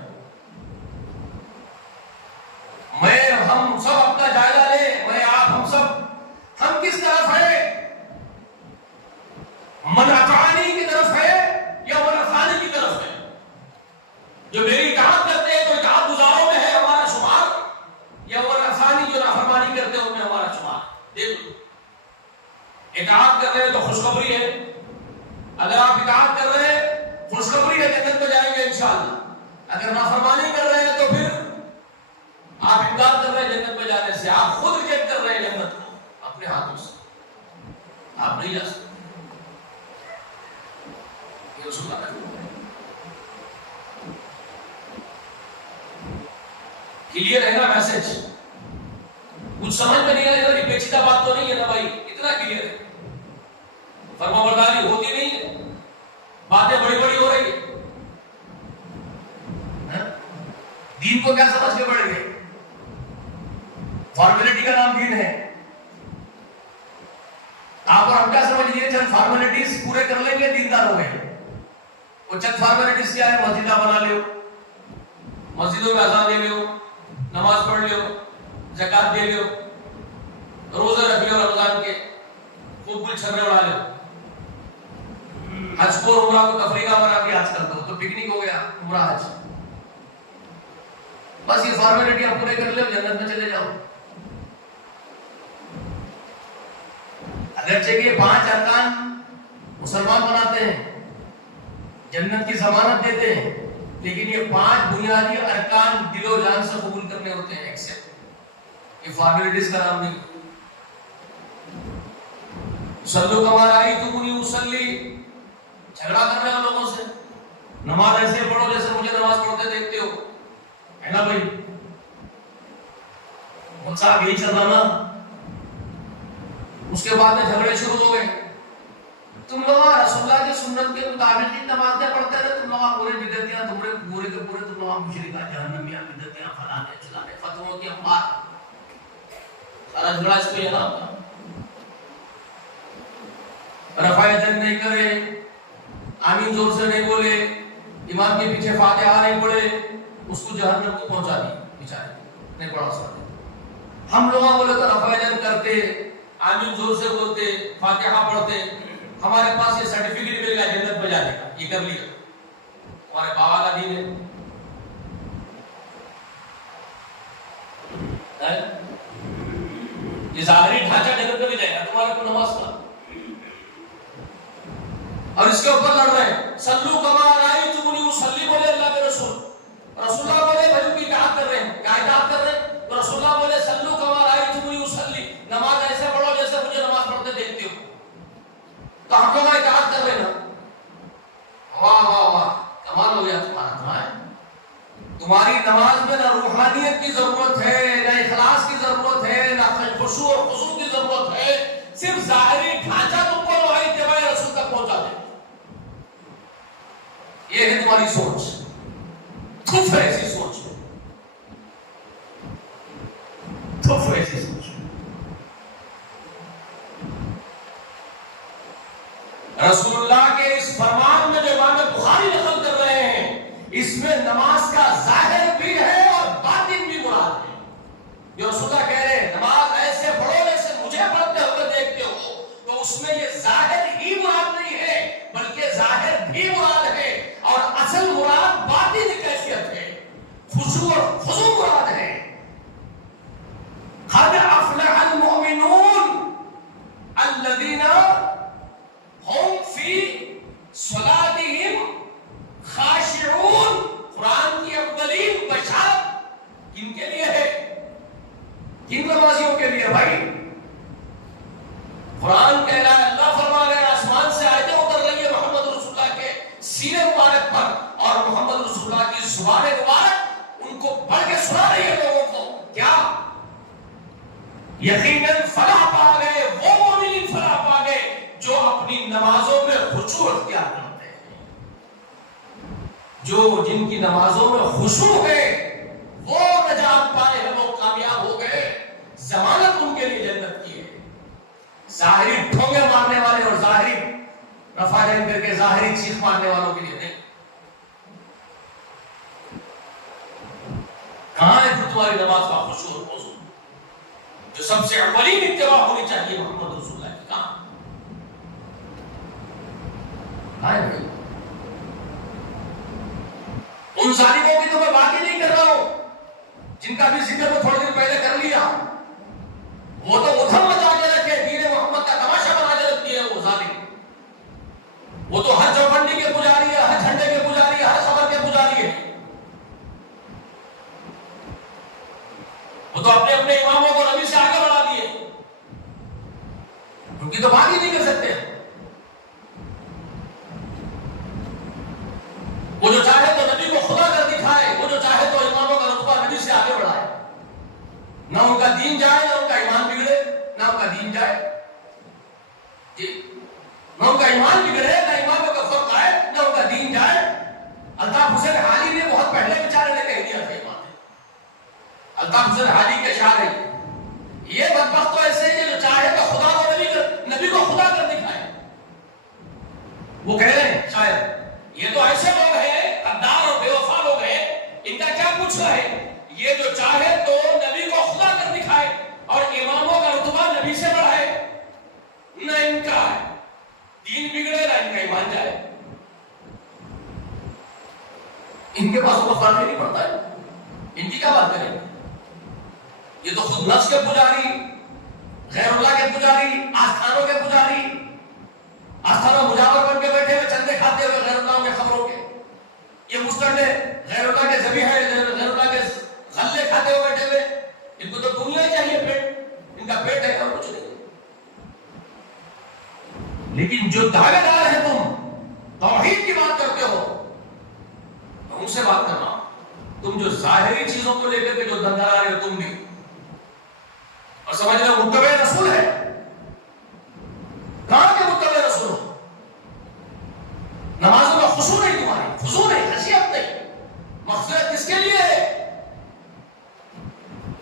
ہم سب اپنا جائزہ لیں، آپ ہم سب، ہم کس طرف ہیں؟ من اطاعنی کی طرف ہے یا من عصانی کی طرف ہے؟ جو میری اطاعت کرتے ہیں تو اطاعت گزاروں میں ہے ہمارا شمار، کلیئر ہے نا میسج؟ کچھ سمجھ میں نہیں آئے گا، یہ پیچیدہ بات تو نہیں ہے نا بھائی، اتنا کلیئر ہے. فرما برداری ہوتی نہیں ہے، باتیں بڑی بڑی ہو رہی ہے. دین کو کیا سمجھ کے بڑھ گئے؟ فارمیلٹی کا نام دین ہے. آپ اور ہم کیا سمجھ لیے؟ چند فارمیلٹیز پورے کر لیں گے دیندار ہو گئے. وہ چند فارمیلٹیز کیا ہے؟ مسجدہ بنا لو، مسجدوں میں اذان دے لو، نماز پڑھ لو، زکات دے لو، روزہ رکھ لو رمضان کے، خوب کچھ چھرے اڑا لو. حج کو عمرہ کو تفریح کا بنا کے حج کر دو تو پکنک ہو گیا عمرہ حج. بس یہ فارمیلٹی آپ پورے کر لو، جنت میں چلے جاؤ. اگرچہ کہ 5 ارکان مسلمان بناتے ہیں، جنت کی ضمانت دیتے ہیں، لیکن یہ 5 بنیادی ارکان دل و جان سے قبول کرنے ہوتے ہیں. ایکسپٹ، یہ فارمیلٹیز کا نام نہیں. صلو کما رأیتمونی اصلی، جھگڑا کر رہے ہو لوگوں سے، نماز ایسے پڑھو جیسے مجھے نماز پڑھتے دیکھتے ہو، ہے نا بھائی؟ ان صاحب یہی چل رہا نا. اس کے بعد میں جھگڑے شروع ہو گئے. تم لوگ رسول اللہ کی سنت کے مطابق ہی نمازیں پڑھتے رہے، تم لوگ پورے بدعتیاں، پورے کے پورے تم لوگ مشرکان، جہنمیاں، بدعتیاں، فلانے چلانے، فتووں کی امبار. سارا جھگڑا اس کو یہ نام تھا. رفع یدین نہیں کرے، آمین زور سے نہیں بولے، امام کے پیچھے فاتحہ نہیں پڑھے، اس کو جہنم کو پہنچا دی بیچارے، نہیں پڑھا سکتے. ہم لوگوں بولے تو رفع یدین کرتے، آمین زور سے بولتے، فاتحہ پڑھتے، ہمارے پاس یہ سرٹیفکیٹ مل گیا جنت میں جانے کا، یہ کر لیا. ہمارے بابا کا دین ہے، یہ ظاہری ڈھانچہ جنت میں بھی جائے گا، تمہارے کو نماز کا. اور اس کے اوپر لڑ رہے ہیں. صلو کما رأیتمونی اصلی بولے اللہ کے رسول، رسول اللہ بولے بھائی کی اطاعت کر رہے ہیں. کیا اطاعت کر رہے ہیں؟ تو رسول اللہ بولے صلو کما رأیتمونی اصلی، نماز ایسے پڑھو جیسے مجھے نماز پڑھتے دیکھتے ہو. تو ہم لوگ اطاعت کر رہے ہیں نا. واہ واہ واہ، کمال ہو گیا تمہارا. تمہاری نماز میں نہ روحانیت کی ضرورت ہے، نہ اخلاص کی ضرورت ہے، نہ خشوع اور خضوع کی ضرورت ہے. صرف ظاہری ڈھانچہ تم کو اتباع رسول تک پہنچا دے. یہ ہے تمہاری سوچ. تھف ہے ایسی سوچ، تھف ہے ایسی سوچ. رسول اللہ کے اس فرمان میں جو امام بخاری نقل کر رہے ہیں، اس میں نماز کا ظاہر بھی ہے اور باطن بھی مراد ہے. جو رسول اللہ کہہ رہے ہیں نماز ایسے پڑھو جیسے مجھے پڑھتے ہوئے دیکھتے ہو، تو اس میں یہ ظاہر ہی مراد نہیں ہے بلکہ ظاہر بھی مراد ہے، اور اصل مراد باطن کیفیت ہے، خشوع اور خضوع مراد ہے. قد افلح المؤمنون الذین ہم فی صلاتہم خاشعون. قرآن کی اولین بشارت کن کے لیے ہے؟ کن نمازیوں کے لیے بھائی؟ قرآن کہہ رہا ہے، اللہ فرما رہے ہیں، آسمان سے آیتیں اتر رہی ہے محمد رسول اللہ کے سینے مبارک پر، اور محمد رسول اللہ کی زبان مبارک ان کو پڑھ کے سنا رہی ہے لوگوں کو. کیا؟ یقیناً فلاح پا گئے وہ مومنین، فلاح پا گئے جو اپنی نمازوں میں خشوع اختیار کرتے ہیں. جو جن کی نمازوں میں خشوع ہے وہ نجات پائے ہیں، وہ کامیاب ہو گئے. ضمانت ان کے لیے جنت کی ہے. ظاہری ٹھونگے مارنے والے اور ظاہری رفع یدین کر کے ظاہری چیخ مارنے والوں کے لیے نہیں. کہاں ہے جو تمہاری نماز کا خشوع اور خضوع، جو سب سے اولین اتباع ہونی چاہیے محمد رسول اللہ کی؟ کہاں ہے بھائی؟ ان ظالموں کی تو میں بات ہی نہیں کر رہا ہوں جن کا بھی ذکر میں تھوڑے دن پہلے کر لیا. وہ تو ادھم مچا کے رکھے، دین محمد کا تماشا بنا کے رکھتی ہے وہ ظالم. وہ تو ہر چوپنڈی کے پجاری ہے، ہر جھنڈے کے پجاری ہے، ہر خبر کے پجاری ہے. وہ تو اپنے اپنے اماموں کو نبی سے آگے بڑھا دیے، ان کی تو بات ہی نہیں کر سکتے. وہ جو چاہے تو نبی کو خدا کر دکھائے، وہ جو چاہے تو اماموں کا رتبہ نبی سے آگے بڑھائے. نہ ان کا دین جائے، نہ ان کا ایمان بگڑے، نہ ان کا دین جائے جی، نہ ان کا ایمان بگڑے، نہ ایمان کا فرق آئے، نہ ان کا دین جائے۔ الطاف حسین حالی نے بہت پہلے بیچارے نے کہہ دیا تھا یہ بات ہے، الطاف حسین حالی کے اشعار ہے، یہ بدبخت تو ایسے ہیں جو چاہے تو خدا کو نبی کو خدا کر دکھائے۔ وہ کہہ رہے ہیں شاید یہ تو ایسے لوگ ہیں، غدار اور بے وفا لوگ ہیں، ان کا کیا پوچھ رہا ہے، یہ جو چاہے تو نبی کو خدا کر دکھائے اور اماموں کا رتبہ نبی سے بڑھائے، نہ ان کا دین بگڑے نہ ان کا ایمان جائے۔ ان کے پاس کوئی فرق نہیں پڑتا ہے، ان کی کیا بات کریں؟ یہ تو خود نفس کے پجاری، غیر اللہ کے پجاری، آستھانوں کے پجاری، آستھانوں مجاور بن کے بیٹھے ہوئے چندے کھاتے ہوئے غیر اللہ کے خبروں کے، یہ مستقل غیر اللہ کے ذبیحہ ہے، غیر اللہ کے غلے کھاتے ہوئے بیٹھے ہوئے، ان کو تو دنیا ہی چاہیے، پیٹ ان کا پیٹ ہے اور کچھ نہیں۔ لیکن جو دعوے دار ہیں تم توحید کی بات کرتے ہو، میں ان سے بات کر رہا ہوں، تم جو ظاہری چیزوں کو لے کر کے جو دندر آ رہے ہو تم بھی، اور سمجھ رہے ہو متبع رسول ہے، کہاں کے متبع رسول ہو؟ نمازوں میں خشوع نہیں، تمہاری خشوع نہیں، خشیت نہیں، مغفرت کس کے لیے ہے؟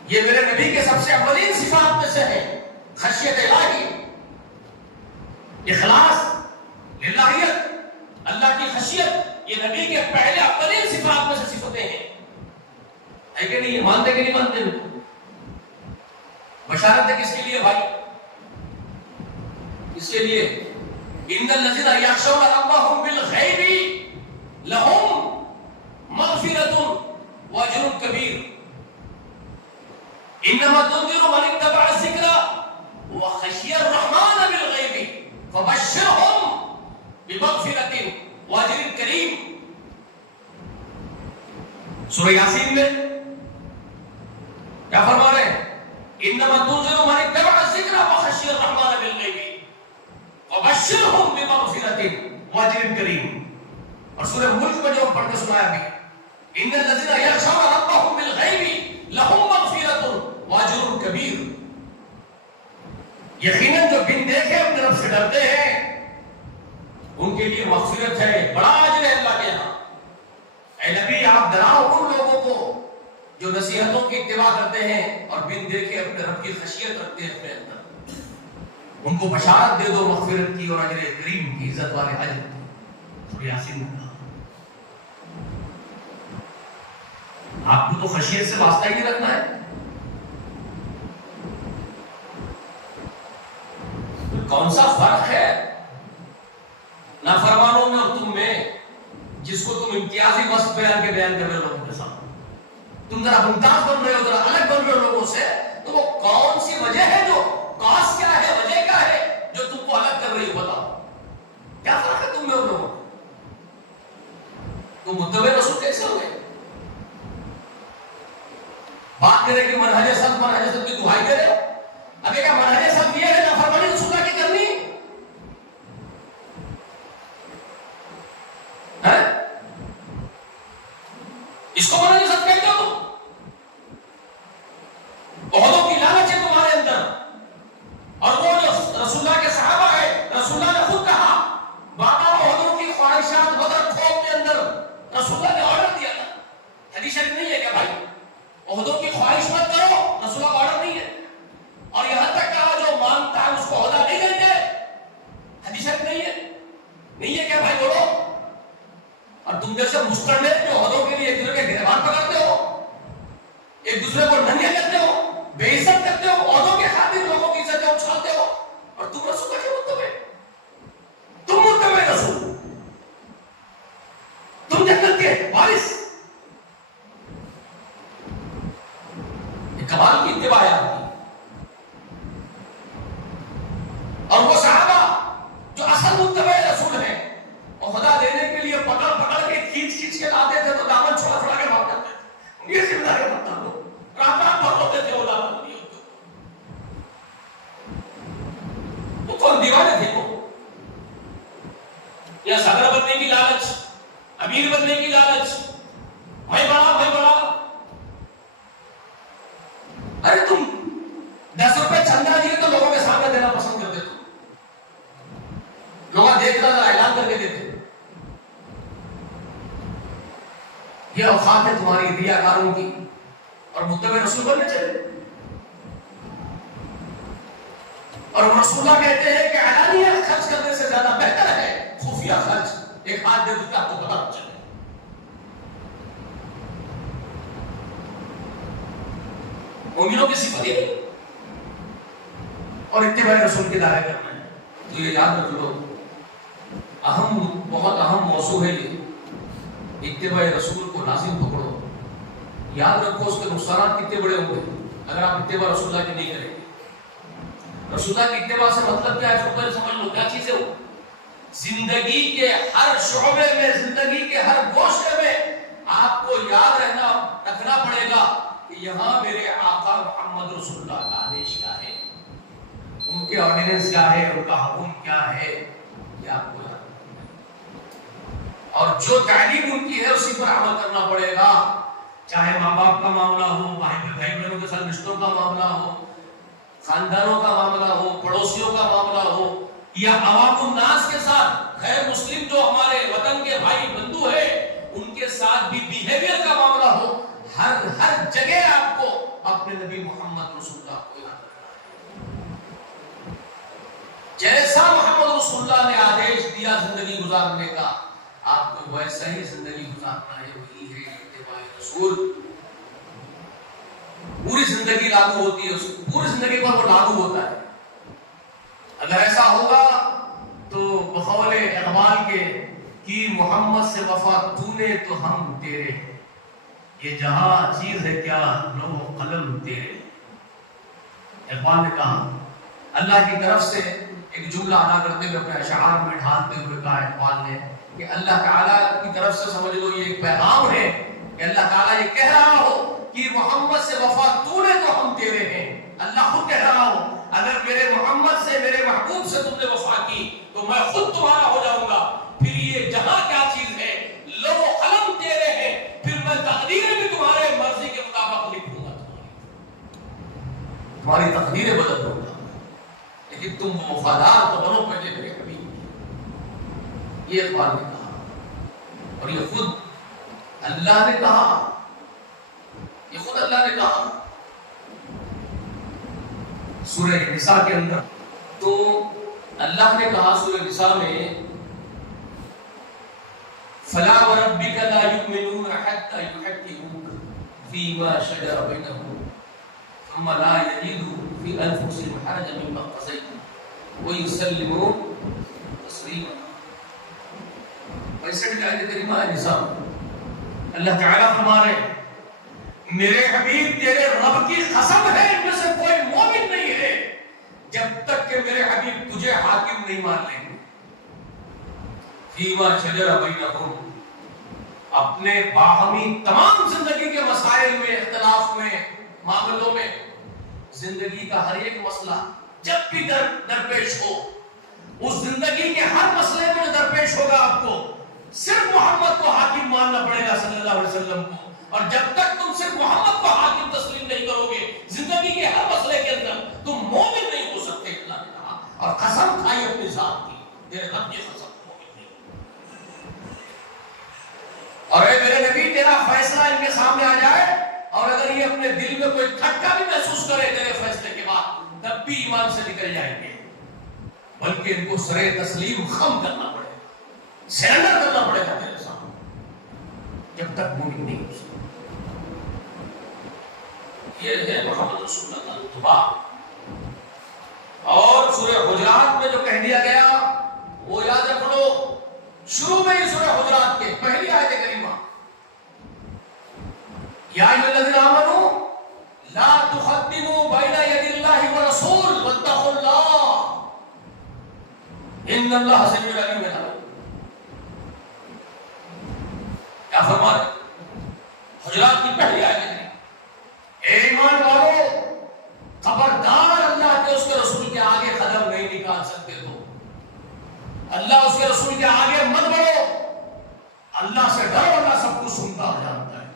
یہ میرے نبی کے سب سے اولین صفات میں سے ہے، خشیت الہی، اخلاص، للہیت، اللہ کی خشیت، یہ نبی کے پہلے اولین صفات میں سے صفتیں ہیں، ہے کہ نہیں؟ مانتے کہ نہیں مانتے؟ بشارت ہے کس کے لیے بھائی؟ اس کے لیے ان الذین یخشون ربهم بالغیب لهم مغفرۃ واجر کبیر انما تنذر من اتبع الذکر وخشی الرحمن بالغیب فبشرهم بمغفرۃ واجر کریم۔ سورہ یاسین میں کیا فرما رہے ہیں؟ انما تنذر من اتبع الذکر وخشی الرحمن بالغیب وبشرهم بمغفرۃ واجر کریم۔ اور سورہ ملک میں جو پڑھ کے سنایا بھی، ان الذین یخشون ربهم بالغیب لهم مغفرۃ واجر کبیر، یقیناً جو بن دیکھے اپنے رب سے ڈرتے ہیں ان کے لیے مغفرت ہے، بڑا اجر ہے اللہ کے یہاں۔ اے نبی آپ ڈراؤ ان لوگوں کو جو نصیحتوں کی اتباع کرتے ہیں اور بن دیکھے اپنے رب کی خشیت رکھتے ہیں اپنے اندر، ان کو بشارت دے دو مغفرت کی اور اجر کریم کی، عزت والے اجر کی۔ سورہ یاسین میں کہا آپ کو تو خشیت سے واسطہ ہی نہیں رکھنا ہے، کون سا فرق ہے نافرمانوں میں اور تم میں، جس کو تم امتیازی وصف بیان کر رہے ہو لوگوں کے سامنے؟ تم ذرا ممتاز بن رہے ہو، ذرا الگ بن رہے ہو لوگوں سے، تو وہ کون سی وجہ ہے، جو کاس کیا ہے، وجہ کیا ہے جو تم کو الگ کر رہی ہو؟ بتاؤ کیا فرق ہے تم میں اور لوگوں میں؟ تم متبع رسول کیسے ہو گئے؟ بات کرے کہ منہج سلف کی دہائی دے رہے ہو، ابھی کیا منہج سلف یہ ہے نافرمانی رسول اللہ کی کرنی ہے؟ اس کو منہج سلف کہتے ہو؟ عہدوں کی لالچ ہے تمہارے اندر، اور وہ جو رسول اللہ کے صحابہ ہے، رسول اللہ نے خود کہا بابا عہدوں کی خواہشات بدر خوف کے اندر رسول اللہ نے آرڈر دیا تھا، حدیث شریف نہیں ہے کیا بھائی؟ عہدوں کی خواہش مت کرو، رسول اللہ کا آرڈر نہیں ہے، اور یہاں تک کہا جو مانتا ہے اس کو عہدہ نہیں دیں گے، حدیث شریف نہیں ہے کیا بھائی؟ بولو۔ اور تم جیسے مستقل جو عہدوں کے لیے ایک دوسرے کے گریبان پکڑتے ہو، ایک دوسرے کو ننگے کرتے ہو، بے عزت کرتے ہو، عہدوں کے خاطر لوگوں کی عزتیں اچھالتے ہو، اور تم رسول کا کیا متبع؟ تم متبع رسول، تم جنت کے وارث۔ کمال کی اتباع ہے آپ کی۔ اور وہ صحابہ جو اصل متبع رسول ہیں، اور خدا دینے کے لیے پکڑ پکڑ کے کھینچ کے لاتے تھے تو دامن چھوڑا چھوڑا کے بھاگ جاتے تھے، یہ ذمہ داری بنتا لو، رات بھر ہوتے تھے وہ دامن نہیں ہوتے، وہ کون دیوانے تھے؟ وہ یا صدر بننے کی لالچ، امیر بننے کی لالچ، میں بڑا۔ ارے تم یہ اوقات ہے تمہاری ریاکاروں کی، اور متبع رسول بننے چلے. اور رسول اللہ کہتے ہیں کہ علانیہ خرچ کرنے سے زیادہ بہتر ہے خفیہ خرچ. ایک ہاتھ دے دیتا آپ کو پتہ نہ چلے. مومنوں کی صفت یہ نہیں اور اتباع رسول کے دائرے کرنا ہے. تو یہ یاد رکھ لو، بہت اہم موضوع ہے یہ. اتباع رسول کو لازم پکڑو. یاد رکھو اس کے نقصانات کتنے بڑے ہوں گے اگر آپ اتباع رسول اللہ کی نہیں کریں گے. رسول اللہ کی اتباع سے مطلب کیا ہے؟ پہلے سمجھ لو کیا چیز ہے وہ. زندگی کے ہر شعبے میں، زندگی کے ہر گوشے میں آپ کو یاد رکھنا پڑے گا کہ یہاں میرے آقا محمد رسول اللہ کا آدیش کیا ہے، ان کے آرڈیننس کیا ہے، ان کا حکم کیا ہے، یہ آپ کو یاد رکھنا ہے. اور جو تعلیم ان کی ہے اسی پر عمل کرنا پڑے گا. چاہے ماں باپ کا معاملہ ہو، بھائی بہنوں کے ساتھ رشتوں کا معاملہ ہو، خاندانوں کا معاملہ ہو، پڑوسیوں کا معاملہ ہو، یا عوام الناس کے ساتھ غیر مسلم جو ہمارے وطن کے بھائی بندو ہیں ان کے ساتھ بھی بیہیویئر کا معاملہ ہو. ہر جگہ آپ کو اپنے نبی محمد رسول اللہ کو یاد رکھنا ہے. جیسا محمد رسول اللہ نے آدیش دیا زندگی گزارنے کا، آپ کو ویسا ہی زندگی گزارنا ہے. وہی ہے اتباع رسول. پوری زندگی لاگو ہوتی ہے، پوری زندگی پر وہ لاگو ہوتا ہے. اگر ایسا ہوگا تو بقول اقبال کے کہ محمد سے وفا تو نے تو ہم تیرے، یہ جہاں چیز ہے کیا لو قلم تیرے. اقبال نے کہا، اللہ کی طرف سے ایک جملہ ادا کرتے ہوئے اپنے اشعار میں ڈھالتے ہوئے کہا اقبال نے کہ اللہ تعالیٰ کی طرف سے سمجھ لو یہ ایک پیغام ہے کہ اللہ تعالیٰ یہ کہہ رہا ہو کہ محمد سے وفا تو نے تو ہم تیرے ہیں. اللہ خود کہہ رہا ہو اگر میرے محمد سے، میرے محبوب سے تم نے وفا کی تو میں خود تمہارا ہو جاؤں گا. پھر یہ جہاں کیا چیز ہے لو قلم تیرے ہیں، پھر میں تقدیریں بھی تمہارے مرضی کے مطابق لکھوں گا. تمہاری تقدیریں بدل دوں گا، لیکن تم وفادار تو بنو پہلے میرے حبیب. یہ اقبال نے کہا اور یہ خود اللہ نے کہا. یہ خود اللہ نے کہا سورہ نساء کے اندر. تو اللہ نے کہا سورہ نساء میں فلا وربک لا یؤمنون حتى يحكموك فيما شجر بينهم ثم لا يجدوا في انفسهم حرجا مما قضيت ويسلموا تسلیما. 65 آیت کریمہ ہے نساء. اللہ تعالیٰ فرما رہے ہیں میرے حبیب تیرے رب کی قسم ہے ان میں سے کوئی مومن نہیں ہے جب تک کہ میرے حبیب تجھے حاکم نہیں مان لیں گے. فیما شجر بینہم، اپنے باہمی تمام زندگی کے مسائل میں، اختلاف میں، معاملوں میں، زندگی کا ہر ایک مسئلہ جب بھی درپیش ہو، اس زندگی کے ہر مسئلے میں درپیش ہوگا آپ کو صرف محمد کو حاکم ماننا پڑے گا صلی اللہ علیہ وسلم کو. اور جب تک تم صرف محمد کو حاکم تسلیم نہیں کرو گے زندگی کے ہر مسئلے کے اندر تم مومن نہیں ہو سکتے. اللہ نے کہا اور قسم کھائی اپنی ذات کی، تیرے رب کی قسم مومن نہیں. اور اے میرے نبی تیرا فیصلہ ان کے سامنے آ جائے اور اگر یہ اپنے دل میں کوئی کھٹکا بھی محسوس کرے تیرے فیصلے کے بعد تب بھی ایمان سے نکل جائیں گے. بلکہ ان کو سرے تسلیم خم کرنا پڑے گا، سرنڈر کرنا پڑے گا تیرے سامنے جب تک مومن نہیں ہو سکتے. یہ ہے محمد رسول اللہ کا رتبہ. اور سورہ حجرات میں جو کہہ دیا گیا وہ یاد رکھ لو. شروع میں ہی سورہ حجرات کے پہلی آیت کریمہ یا ایھا الذین آمنوا لا تقدموا بین یدی اللہ ورسول واتقوا اللہ ان اللہ سمیع علیم ہے. کیا فرما رہے حجرات کی پہلی آیت کریمہ اے ایمان والو خبردار اللہ کے اس کے رسول کے آگے قدم نہیں نکال سکتے. تو اللہ اس کے رسول کے آگے مت بڑھو. اللہ سے ڈرو، اللہ سب کچھ سنتا اور جانتا ہے.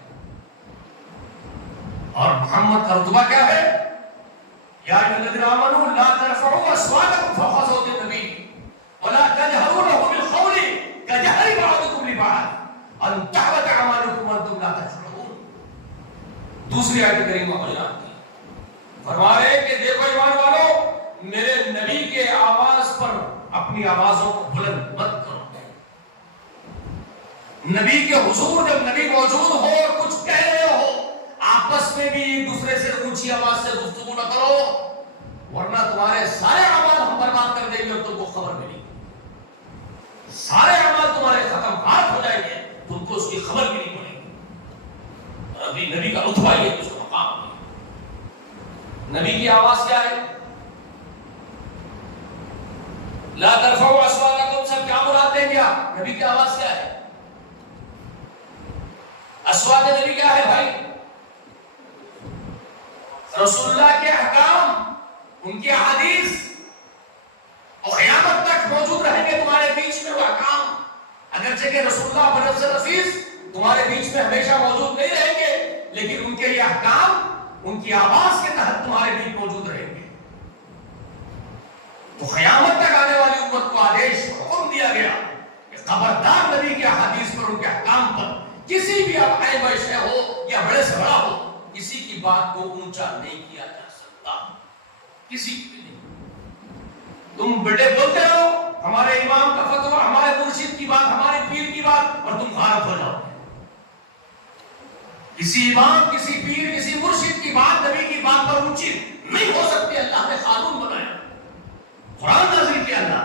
اور محمد کا رتبہ کیا ہے؟ یا ایھا الذین آمنوا لا ترفعوا اصواتکم فوق صوت النبی ولا تجهروا له بالقول كجهر بعضكم لبعض ان تحبط اعمالكم وانتم لا تشعرون. دوسری آیت کریمہ ہو جاتی ہے، فرما رہے کہ دیکھو ایمان والو، میرے نبی کے آواز پر اپنی آوازوں کو بلند مت کرو۔ نبی کے حضور جب نبی موجود ہو اور کچھ کہہ رہے ہو، آپس میں بھی ایک دوسرے سے اونچی آواز سے گفتگو نہ کرو، ورنہ تمہارے سارے اعمال ہم برباد کر دیں گے اور تم کو خبر ملے گی۔ سارے اعمال تمہارے ختم بھات ہو جائیں گے، تم کو اس کی خبر بھی نہیں پڑے گی۔ اور ابھی نبی کا رتبہ یہ ہے، اس کا مقام ہے۔ نبی کی آواز کیا ہے؟ لا ترفعوا اصواتکم، سب کیا مراد ہے؟ کیا نبی کی آواز کیا ہے؟ اصوات نبی کیا ہے بھائی؟ رسول اللہ کے احکام، ان کی احادیث، اور قیامت تک موجود رہیں گے تمہارے بیچ میں وہ احکام۔ اگرچہ کہ رسول اللہ بنفس نفیس تمہارے بیچ میں ہمیشہ موجود نہیں رہیں گے، لیکن ان کے یہ احکام ان کی آواز کے تحت تمہارے بیچ موجود رہیں گے۔ تو قیامت تک آنے والی امت کو آدیش حکم دیا گیا کہ خبردار نبی کے احادیث پر، ان کے احکام پر کسی بھی اپنے ویسے ہو یا بڑے سے بڑا ہو، کسی کی بات کو اونچا نہیں کیا جا سکتا، کسی کی بھی نہیں۔ تم بڑے بولتے رہو ہمارے امام کا فتویٰ، ہمارے مرشد کی بات، ہمارے پیر کی بات، اور تم غارت ہو جاؤ۔ کسی امام، کسی پیر، کسی مرشد کی بات نبی کی بات پر اونچی نہیں ہو سکتی۔ اللہ نے قانون بنایا، قرآن نازل کیا، اللہ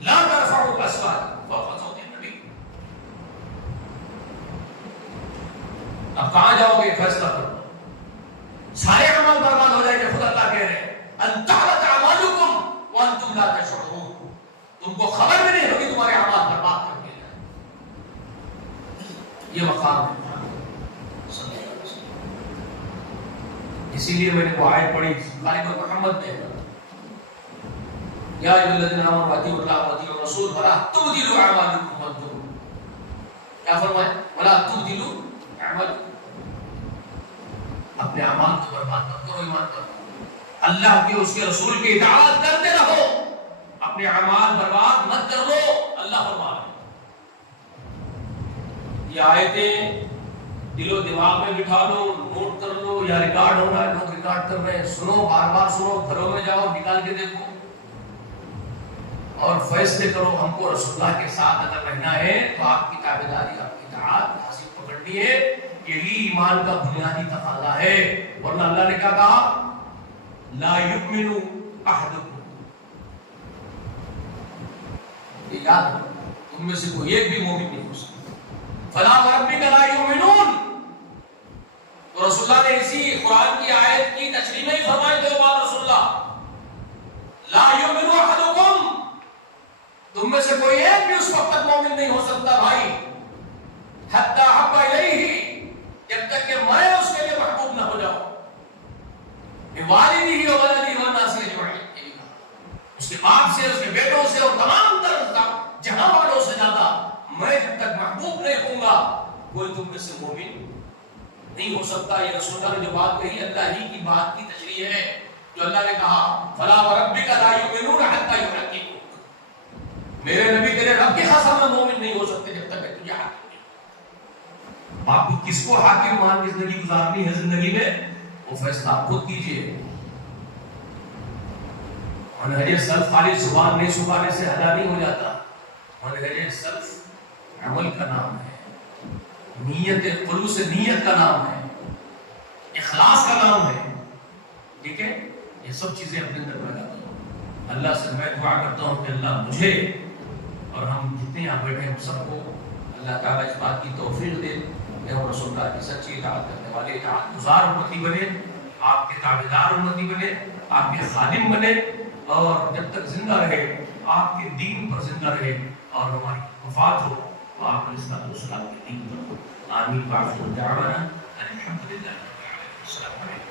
لا ترفعوا اصواتکم فوق صوت النبی۔ اب کہاں جاؤ گے؟ فیصلہ کرو، سارے عمل برباد ہو جائیں گے۔ خود اللہ کہہ رہے ہیں ان تحبط اعمالکم وانتم لا تشعرون، تم کو خبر بھی نہیں ہوگی تمہارے اعمال برباد کر دیے جائیں۔ یہ مقام ہے صلی اللہ علیہ وسلم۔ اسی لیے میں نے وہ آیت پڑھی غالب محمد نے، یا ایھا الذین آمنوا اطیعوا اللہ واطیعوا الرسول ولا تبطلوا اعمالکم وانتم، کیا فرمایا؟ ولا تبطلوا اعمالکم، اپنے اعمال کو برباد مت کرو، ایمان کرو، اللہ کے اس کے رسول کی اطاعت کرتے رہو، اپنے اعمال برباد مت کر لو۔ اللہ فرماتا ہے یہ آیتیں دل و دماغ میں بٹھا لو، نوٹ کر لو، یا ریکارڈ ہو رہا ہے، لوگ ریکارڈ کر رہے ہیں، سنو، بار بار سنو، گھروں میں جاؤ نکال کے دیکھو اور فیصلے کرو۔ ہم کو رسول اللہ کے ساتھ اگر رہنا ہے تو آپ کی تابعداری، آپ کی اطاعت حاصل پکڑنی ہے، یہی ایمان کا بنیادی تقاضا ہے۔ ورنہ اللہ نے کیا کہا؟ لا یؤمن احدکم، یہ یاد رکھو، تم میں سے کوئی ایک بھی مومن نہیں ہو سکتا۔ فلا وربک لا یؤمنون، تو رسول اللہ نے اسی قرآن کی آیت کی تشریح میں ہی فرمایا تھے بات رسول اللہ، لا یؤمن احدکم، تم میں سے کوئی ایک بھی اس وقت تک مومن نہیں ہو سکتا بھائی، حتی احب الیہ، جب تک کہ میں اس کے لیے محبوب نہ ہو جاؤں، والدی و ولدی والناس اجمعین، اس کے باپ سے، اس کے بیٹوں سے اور تمام تر جہاں والوں سے زیادہ میں جب تک محبوب نہیں ہوں گا، کوئی تم میں سے مومن نہیں ہو سکتا۔ یہ رسول اللہ نے جو بات کہی اللہ ہی کی بات کی تشریح ہے، جو اللہ نے کہا فلا وربک لا یؤمنون حتی یحکموک، میرے نبی تیرے رب کی قسم میں مومن نہیں ہو سکتے جب تک کہ تجھے حاکم نہیں۔ باپ کو کس کو حاکم مان کے زندگی گزارنی ہے زندگی میں، وہ فیصلہ آپ خود کیجئے۔ منہج سلف خالی زبان نہیں سکھانے سے ادا نہیں ہو جاتا، منہج سلف عمل کا نام ہے، نیت، خلوص نیت کا نام ہے، اخلاص کا نام ہے، ٹھیک ہے؟ یہ سب چیزیں اپنے اندر پیدا کرو۔ اللہ سے میں دعا کرتا ہوں کہ اللہ مجھے اور ہم جتنے یہاں بیٹھے ہیں سب کو اللہ تعالیٰ اس بات کی توفیق دے کہ ہم رسول اللہ کی سچی اطاعت کرنے والے، اطاعت گزار امتی بنے، آپ کے تابعدار امتی بنے، آپ کے خادم بنے، اور جب تک زندہ رہے آپ کے دین پر زندہ رہے اور ہماری وفات ہو تو آپ الاسلام کے دین پر۔ آمین۔ وآخر دعوانا الحمد للہ رب العالمین۔ السلام علیکم۔